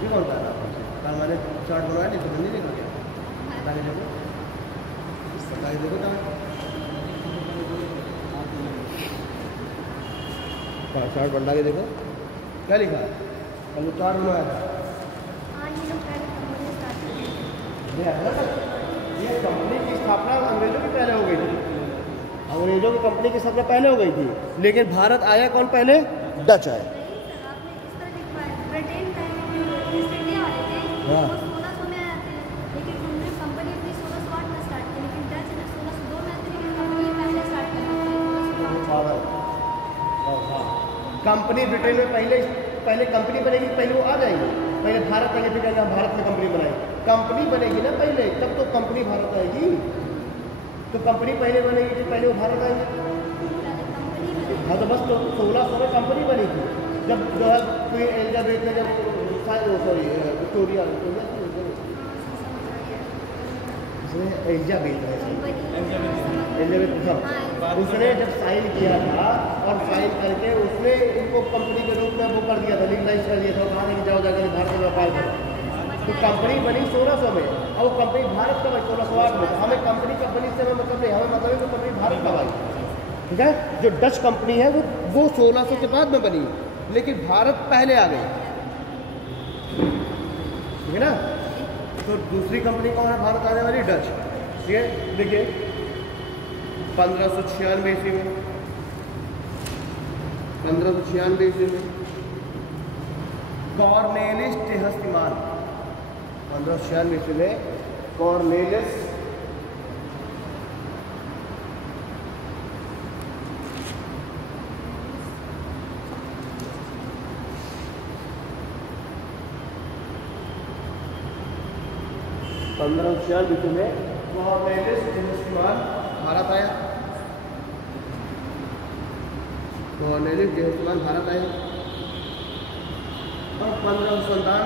ये कौन सा है? मैंने चार्ट बनवाया नहीं तो बंदी नहीं कर दिया। बताइए देखो, बताइए देखो चार्ट बंदा के देखो क्या लिखा है। कल चार्ट बनवाया था ये कंपनी की स्थापना अंग्रेजों की पहले हो गई थी। अंग्रेजों की कंपनी की स्थापना पहले हो गई थी, लेकिन भारत आया कौन पहले? डच आए। हाँ, कंपनी ब्रिटेन में पहले कंपनी बनेगी, पहले वो आ जाएंगे, पहले भारत आएंगे, फिर हम भारत में कंपनी बनाएंगे। कंपनी बनेगी ना पहले, तब तो कंपनी भारत आएगी। तो कंपनी पहले बनेगी फिर पहले वो भारत आएंगे। हाँ, तो बस तो 1600 में कंपनी बनी थी, जब जो है क्वीन एलिजाबेथ ने जब सॉरी विक्टोरिया उसने जब साइन किया था, और साइन करके उसने इनको कंपनी के रूप में वो कर दिया था, लीगलाइज कर दिया था, कहा कि जाओ जाकर भारत में व्यापार करो। तो कंपनी बनी 1600 में, और वो कंपनी भारत कब आई? 1608 में। हमें कंपनी कब बनी इससे हमें मतलब नहीं, हमें मतलब है कि कंपनी भारत कब आई। ठीक है, जो डच कंपनी है वो 1600 के बाद में बनी, लेकिन भारत पहले आ गई। ठीक है ना। तो दूसरी कंपनी कौन है भारत आने वाली? डच। ठीक है, देखिए 1596 ईस्वी में 1596 ईस्वी में कॉर्नेलिस टेहस्टिमान 1596 ईस्वी में कॉर्नेलिस भारत आया। कॉर्नेलिस टेहस्टिमान भारत आया, और 1597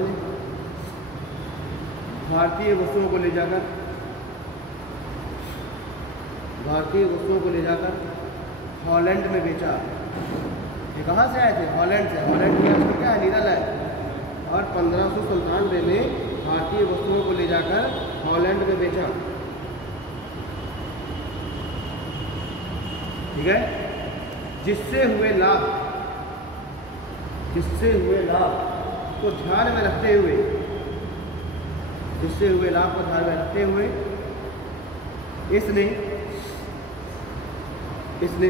में भारतीय वस्तुओं को ले जाकर हॉलैंड में बेचा। ये कहाँ से आए थे? हॉलैंड से। हॉलैंड की राष्ट्र क्या है? नीदरलैंड। और 1597 में भारतीय वस्तुओं को ले जाकर हॉलैंड में बेचा। ठीक है, जिससे हुए लाभ को ध्यान में रखते हुए इसने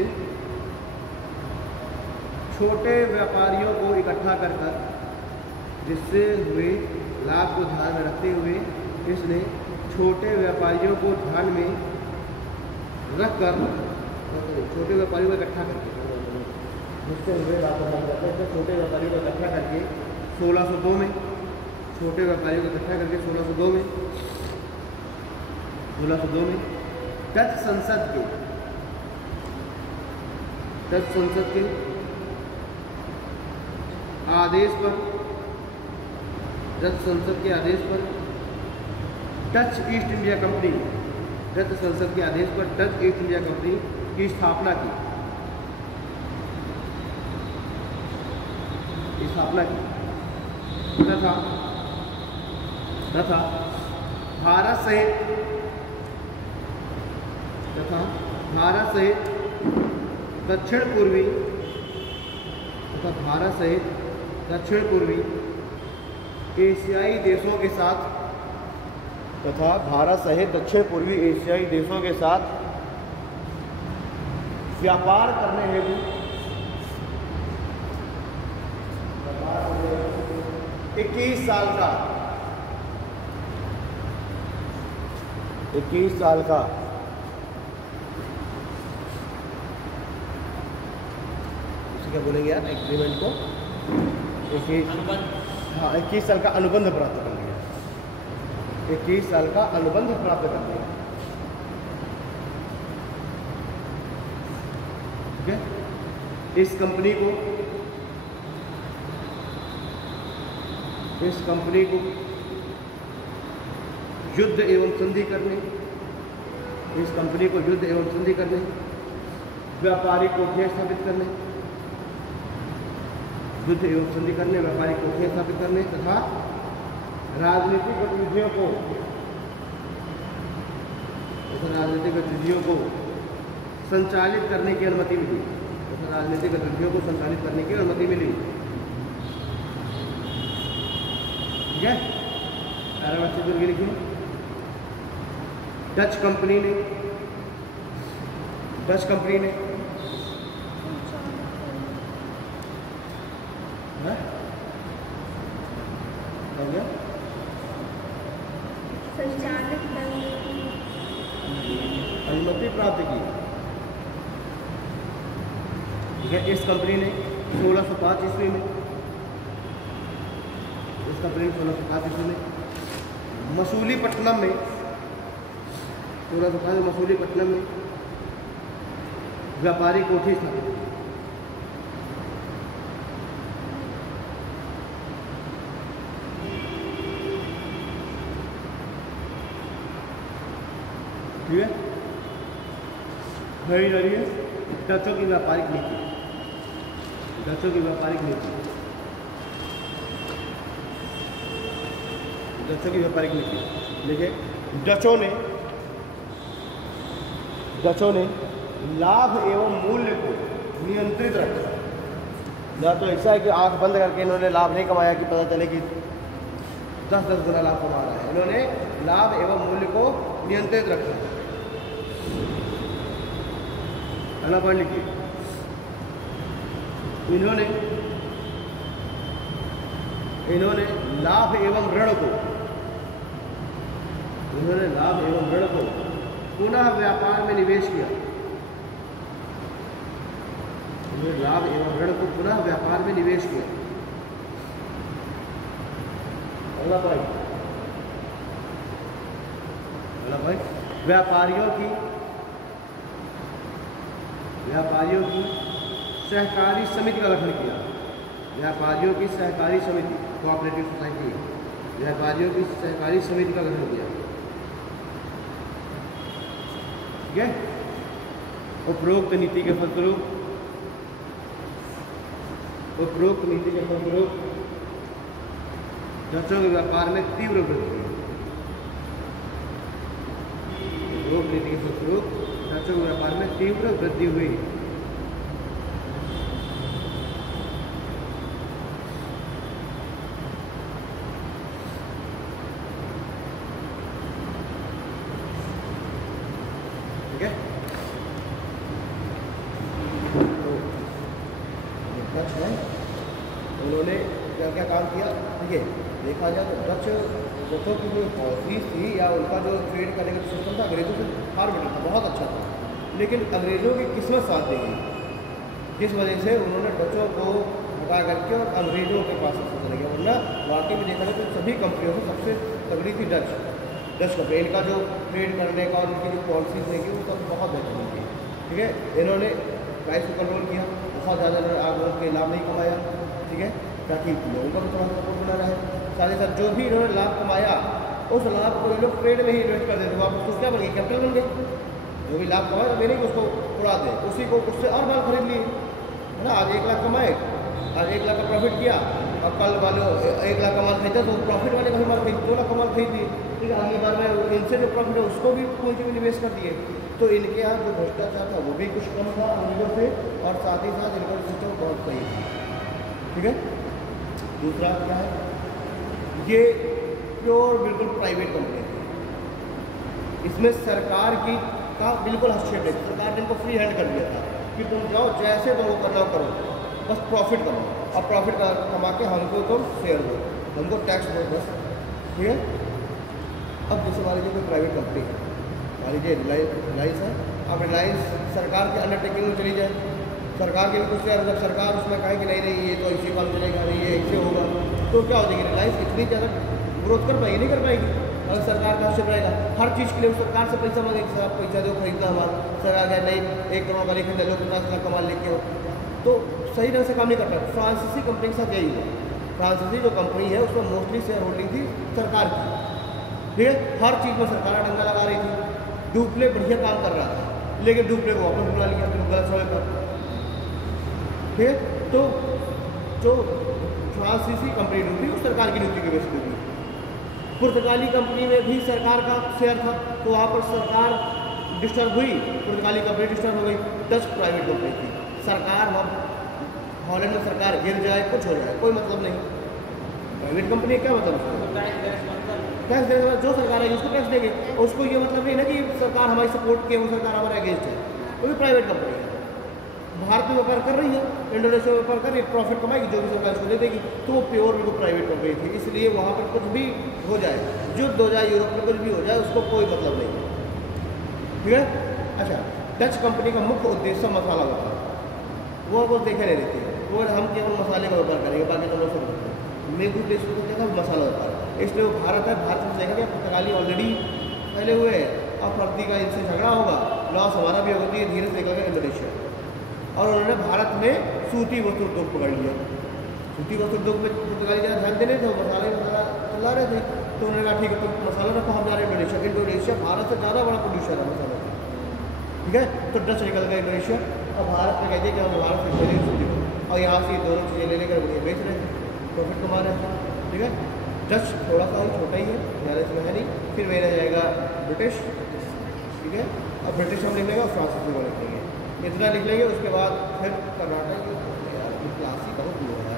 छोटे व्यापारियों को इकट्ठा कर जिससे हुए लाभ को ध्यान में रखते हुए इसने छोटे व्यापारियों को ध्यान में रखकर छोटे व्यापारियों को इकट्ठा करके मुझसे हुए वापस लग जाते हैं। छोटे व्यापारियों को इकट्ठा करके 1602 में, छोटे व्यापारियों को इकट्ठा करके 1602 में डच संसद के आदेश पर डच संसद के आदेश पर Dutch east India company Dutch संसद के आदेश पर डच ईस्ट इंडिया कंपनी की स्थापना की तथा भारत सहित दक्षिण पूर्वी एशियाई देशों के साथ व्यापार करने हेतु 21 साल का क्या बोलेंगे यार एग्रीमेंट को, 21 साल का अनुबंध प्राप्त कर लिया। 21 साल का अनुबंध प्राप्त कर लिया। ठीक है। इस कंपनी को युद्ध एवं संधि करने, व्यापारिक कोठियाँ स्थापित करने, व्यापारिक कोठियाँ स्थापित करने तथा राजनीतिक गतिविधियों को संचालित करने की अनुमति मिली। ठीक है। लिखिए। डच कंपनी ने अनुमति प्राप्त की। ठीक है। इस कंपनी ने 1605 ईस्वी में मसूलीपट्टनम में व्यापारी कोठी स्थापित की। ठीक है। वही रही है डचों की व्यापारिक नीति। देखिए, डचों ने लाभ एवं मूल्य को नियंत्रित रखा। या तो ऐसा है कि आंख बंद करके इन्होंने लाभ नहीं कमाया कि पता चले कि 10-10 गुना लाभ कमा रहा है। इन्होंने लाभ एवं मूल्य को नियंत्रित रखा। अगला पढ़ लीजिए। इन्होंने लाभ एवं ऋण को पुनः व्यापार में निवेश किया। अगला पॉइंट, व्यापारियों की सहकारी समिति का गठन किया। कोऑपरेटिव सोसाइटी, व्यापारियों की सहकारी समिति का गठन किया। ठीक है। उपरोक्त नीति के फलस्वरूप डचों के व्यापार में तीव्र वृद्धि हुई। ठीक है। डच है, उन्होंने क्या क्या काम किया। देखिए, देखा जाए तो डचों की जो पॉलिसीज थी या उनका जो ट्रेड करने का सिस्टम था अंग्रेजों से फार बेटर था, बहुत अच्छा था। लेकिन अंग्रेजों की किस्मत साथ देगी। जिस वजह से उन्होंने डचों को हटा करके और अंग्रेज़ों के पास चले गए। वरना वाकई में देखा जाए तो सभी कंपनियों में सबसे तगड़ी थी डच कंपनी। इनका जो ट्रेड करने का और इनकी जो पॉलिसीज है वो सब बहुत बेहतरीन थी। ठीक है, इन्होंने प्राइस को कंट्रोल किया, बहुत ज़्यादा इन्होंने आगे के लाभ नहीं कमाया। ठीक है, ताकि लोगों का भी थोड़ा सपोर्ट बना रहे। साथ ही साथ जो भी इन्होंने लाभ कमाया उस लाभ को ये लोग ट्रेड में ही इन्वेस्ट कर देते, वापस उसको क्या बन गई, कैपिटल बन गई। जो भी लाभ कमाया मैंने कि उसको उड़ा दे, उसी को उससे और माल खरीद लिए, है ना। आज 1 लाख कमाए, आज 1 लाख का प्रॉफिट किया और कल वाले 1 लाख का माल खरीदा तो प्रॉफिट वाले का भी माल खरीद 2 लाख का माल खरीद दिए। ठीक है, अगली बार में इनसे जो प्रॉफिट है उसको भी पूंजी में निवेश कर दिए। तो इनके यहाँ जो भ्रष्टाचार था वो भी कुछ कम था अंग्रेजों से, और साथ ही साथ इनका सिस्टम बहुत सही था। ठीक है, दूसरा क्या है, ये प्योर बिल्कुल प्राइवेट कंपनी थी। इसमें सरकार का बिल्कुल हस्तक्षेप नहीं, सरकार ने इनको फ्री हैंड कर दिया था कि तुम जाओ जैसे तुम वो करना करो, बस प्रॉफिट करो और प्रॉफिट कमा के हमको तुम शेयर दो, हमको टैक्स दो बस। ठीक है, अब जैसे मान लीजिए कोई प्राइवेट कंपनी है, मान लीजिए रिलायंस है, अब रिलायंस सरकार के अंडरटेकिंग में चली जाए, सरकार के भी कुछ यार जब सरकार उसमें कहे कि नहीं ये तो इसी बात चलेगा, नहीं ये ऐसे होगा, तो क्या हो जाएगी, रिलायंस इतनी ज़्यादा ग्रोथ कर पाएगी, नहीं कर पाएगी। अगर सरकार का हस्तक्षेप रहेगा, हर चीज़ के लिए सरकार से पैसा मांगेगी, सर आप पैसा दो खरीदना हमारा, सरकार क्या नहीं 1 करोड़ वाली खरीदा लो 50 लाख का माल लेके हो, तो सही ढंग से काम नहीं कर पाए। फ्रांसीसी कंपनी के साथ यही हुआ, फ्रांसीसी जो कंपनी है उसमें मोस्टली शेयर होल्डिंग थी सरकार की। ठीक है, हर चीज़ में सरकार डंगा लगा रही थी, डुप्ले बढ़िया काम कर रहा था, लेकिन डुप्ले को वापस बुला लिया फिर गलत समय पर। ठीक है, तो जो फ्रांसीसी कंपनी डूबी उस सरकार की नीति की वजह से डूबी। पुर्तगाली कंपनी में भी सरकार का शेयर था, तो वहाँ पर सरकार डिस्टर्ब हुई, पुर्तगाली कंपनी डिस्टर्ब हो गई। डच प्राइवेट कंपनी थी, सरकार हॉलैंड में सरकार गिर जाए कुछ हो जाए कोई मतलब नहीं, प्राइवेट कंपनी क्या मतलब, टैक्स देने जो सरकार है उसको टैक्स देंगे, उसको ये मतलब नहीं ना कि सरकार हमारी सपोर्ट के वो सरकार हमारे अगेंस्ट है, वो भी प्राइवेट कंपनी है। भारत में व्यापार कर रही है, इंडोनेशिया में व्यापार कर रही है, प्रॉफिट कमाएगी, जो भी सरकार उसको दे देगी, तो वो प्योर बिल्कुल प्राइवेट कंपनी थी। इसलिए वहाँ पर कुछ भी हो जाए, युद्ध हो जाए, यूरोप में कुछ भी हो जाए, उसको कोई मतलब नहीं। ठीक है, अच्छा, डच कंपनी का मुख्य उद्देश्य मसाला व्यापार, वो देखे नहीं देती, वो हम केवल मसाले का व्यापार करेंगे, बाकी तो लोग सब मेरे उद्देश्य को क्या था, मसाला व्यापार। इसलिए वो भारत है, भारत में देखा गया पुर्तगाली ऑलरेडी फैले हुए हैं, अब प्रगति का इनसे झगड़ा होगा, लॉस हमारा भी होगा, ये धीरे से निकल गया इंडोनेशिया, और उन्होंने भारत में सूती वस्त्र उद्योग पकड़ लिया। सूती वस्त्र उद्योग में पुर्तगाली ज़्यादा ध्यान देने थे, मसाले चला रहे थे, तो उन्होंने कहा ठीक है तो मसाला रखो, हम जा रहे हैं इंडोनेशिया। इंडोनेशिया भारत से ज़्यादा बड़ा प्रोड्यूसर है मसाला, ठीक है, तो डच निकल गया इंडोनेशिया, और भारत में कहते हैं कि हम भारत से खरीद सूती हो, और यहाँ से दोनों चीज़ें ले लेकर बढ़िया बेच रहे हैं, प्रॉफिट कमा रहे हैं। ठीक है, डच थोड़ा सा ही छोटा ही है, ज़्यादा इसमें है नहीं। फिर मेरा जाएगा ब्रिटिश, ठीक है, और ब्रिटिश हम लिख लेंगे और फ्रांसीसी को लिख लेंगे, इतना लिख लेंगे। उसके बाद फिर कर्नाटक, क्लास ही बहुत दूर है,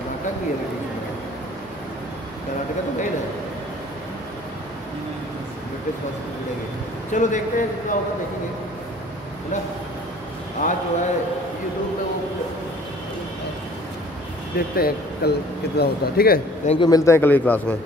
कर्नाटक भी है, कर्नाटक तो नहीं है, ब्रिटिश बस जुड़ेंगे। चलो देखते हैं कितना होगा, देखेंगे, है ना। आज जो है ये लोग देखते हैं कल कितना होता है। ठीक है, थैंक यू, मिलते हैं कल की क्लास में।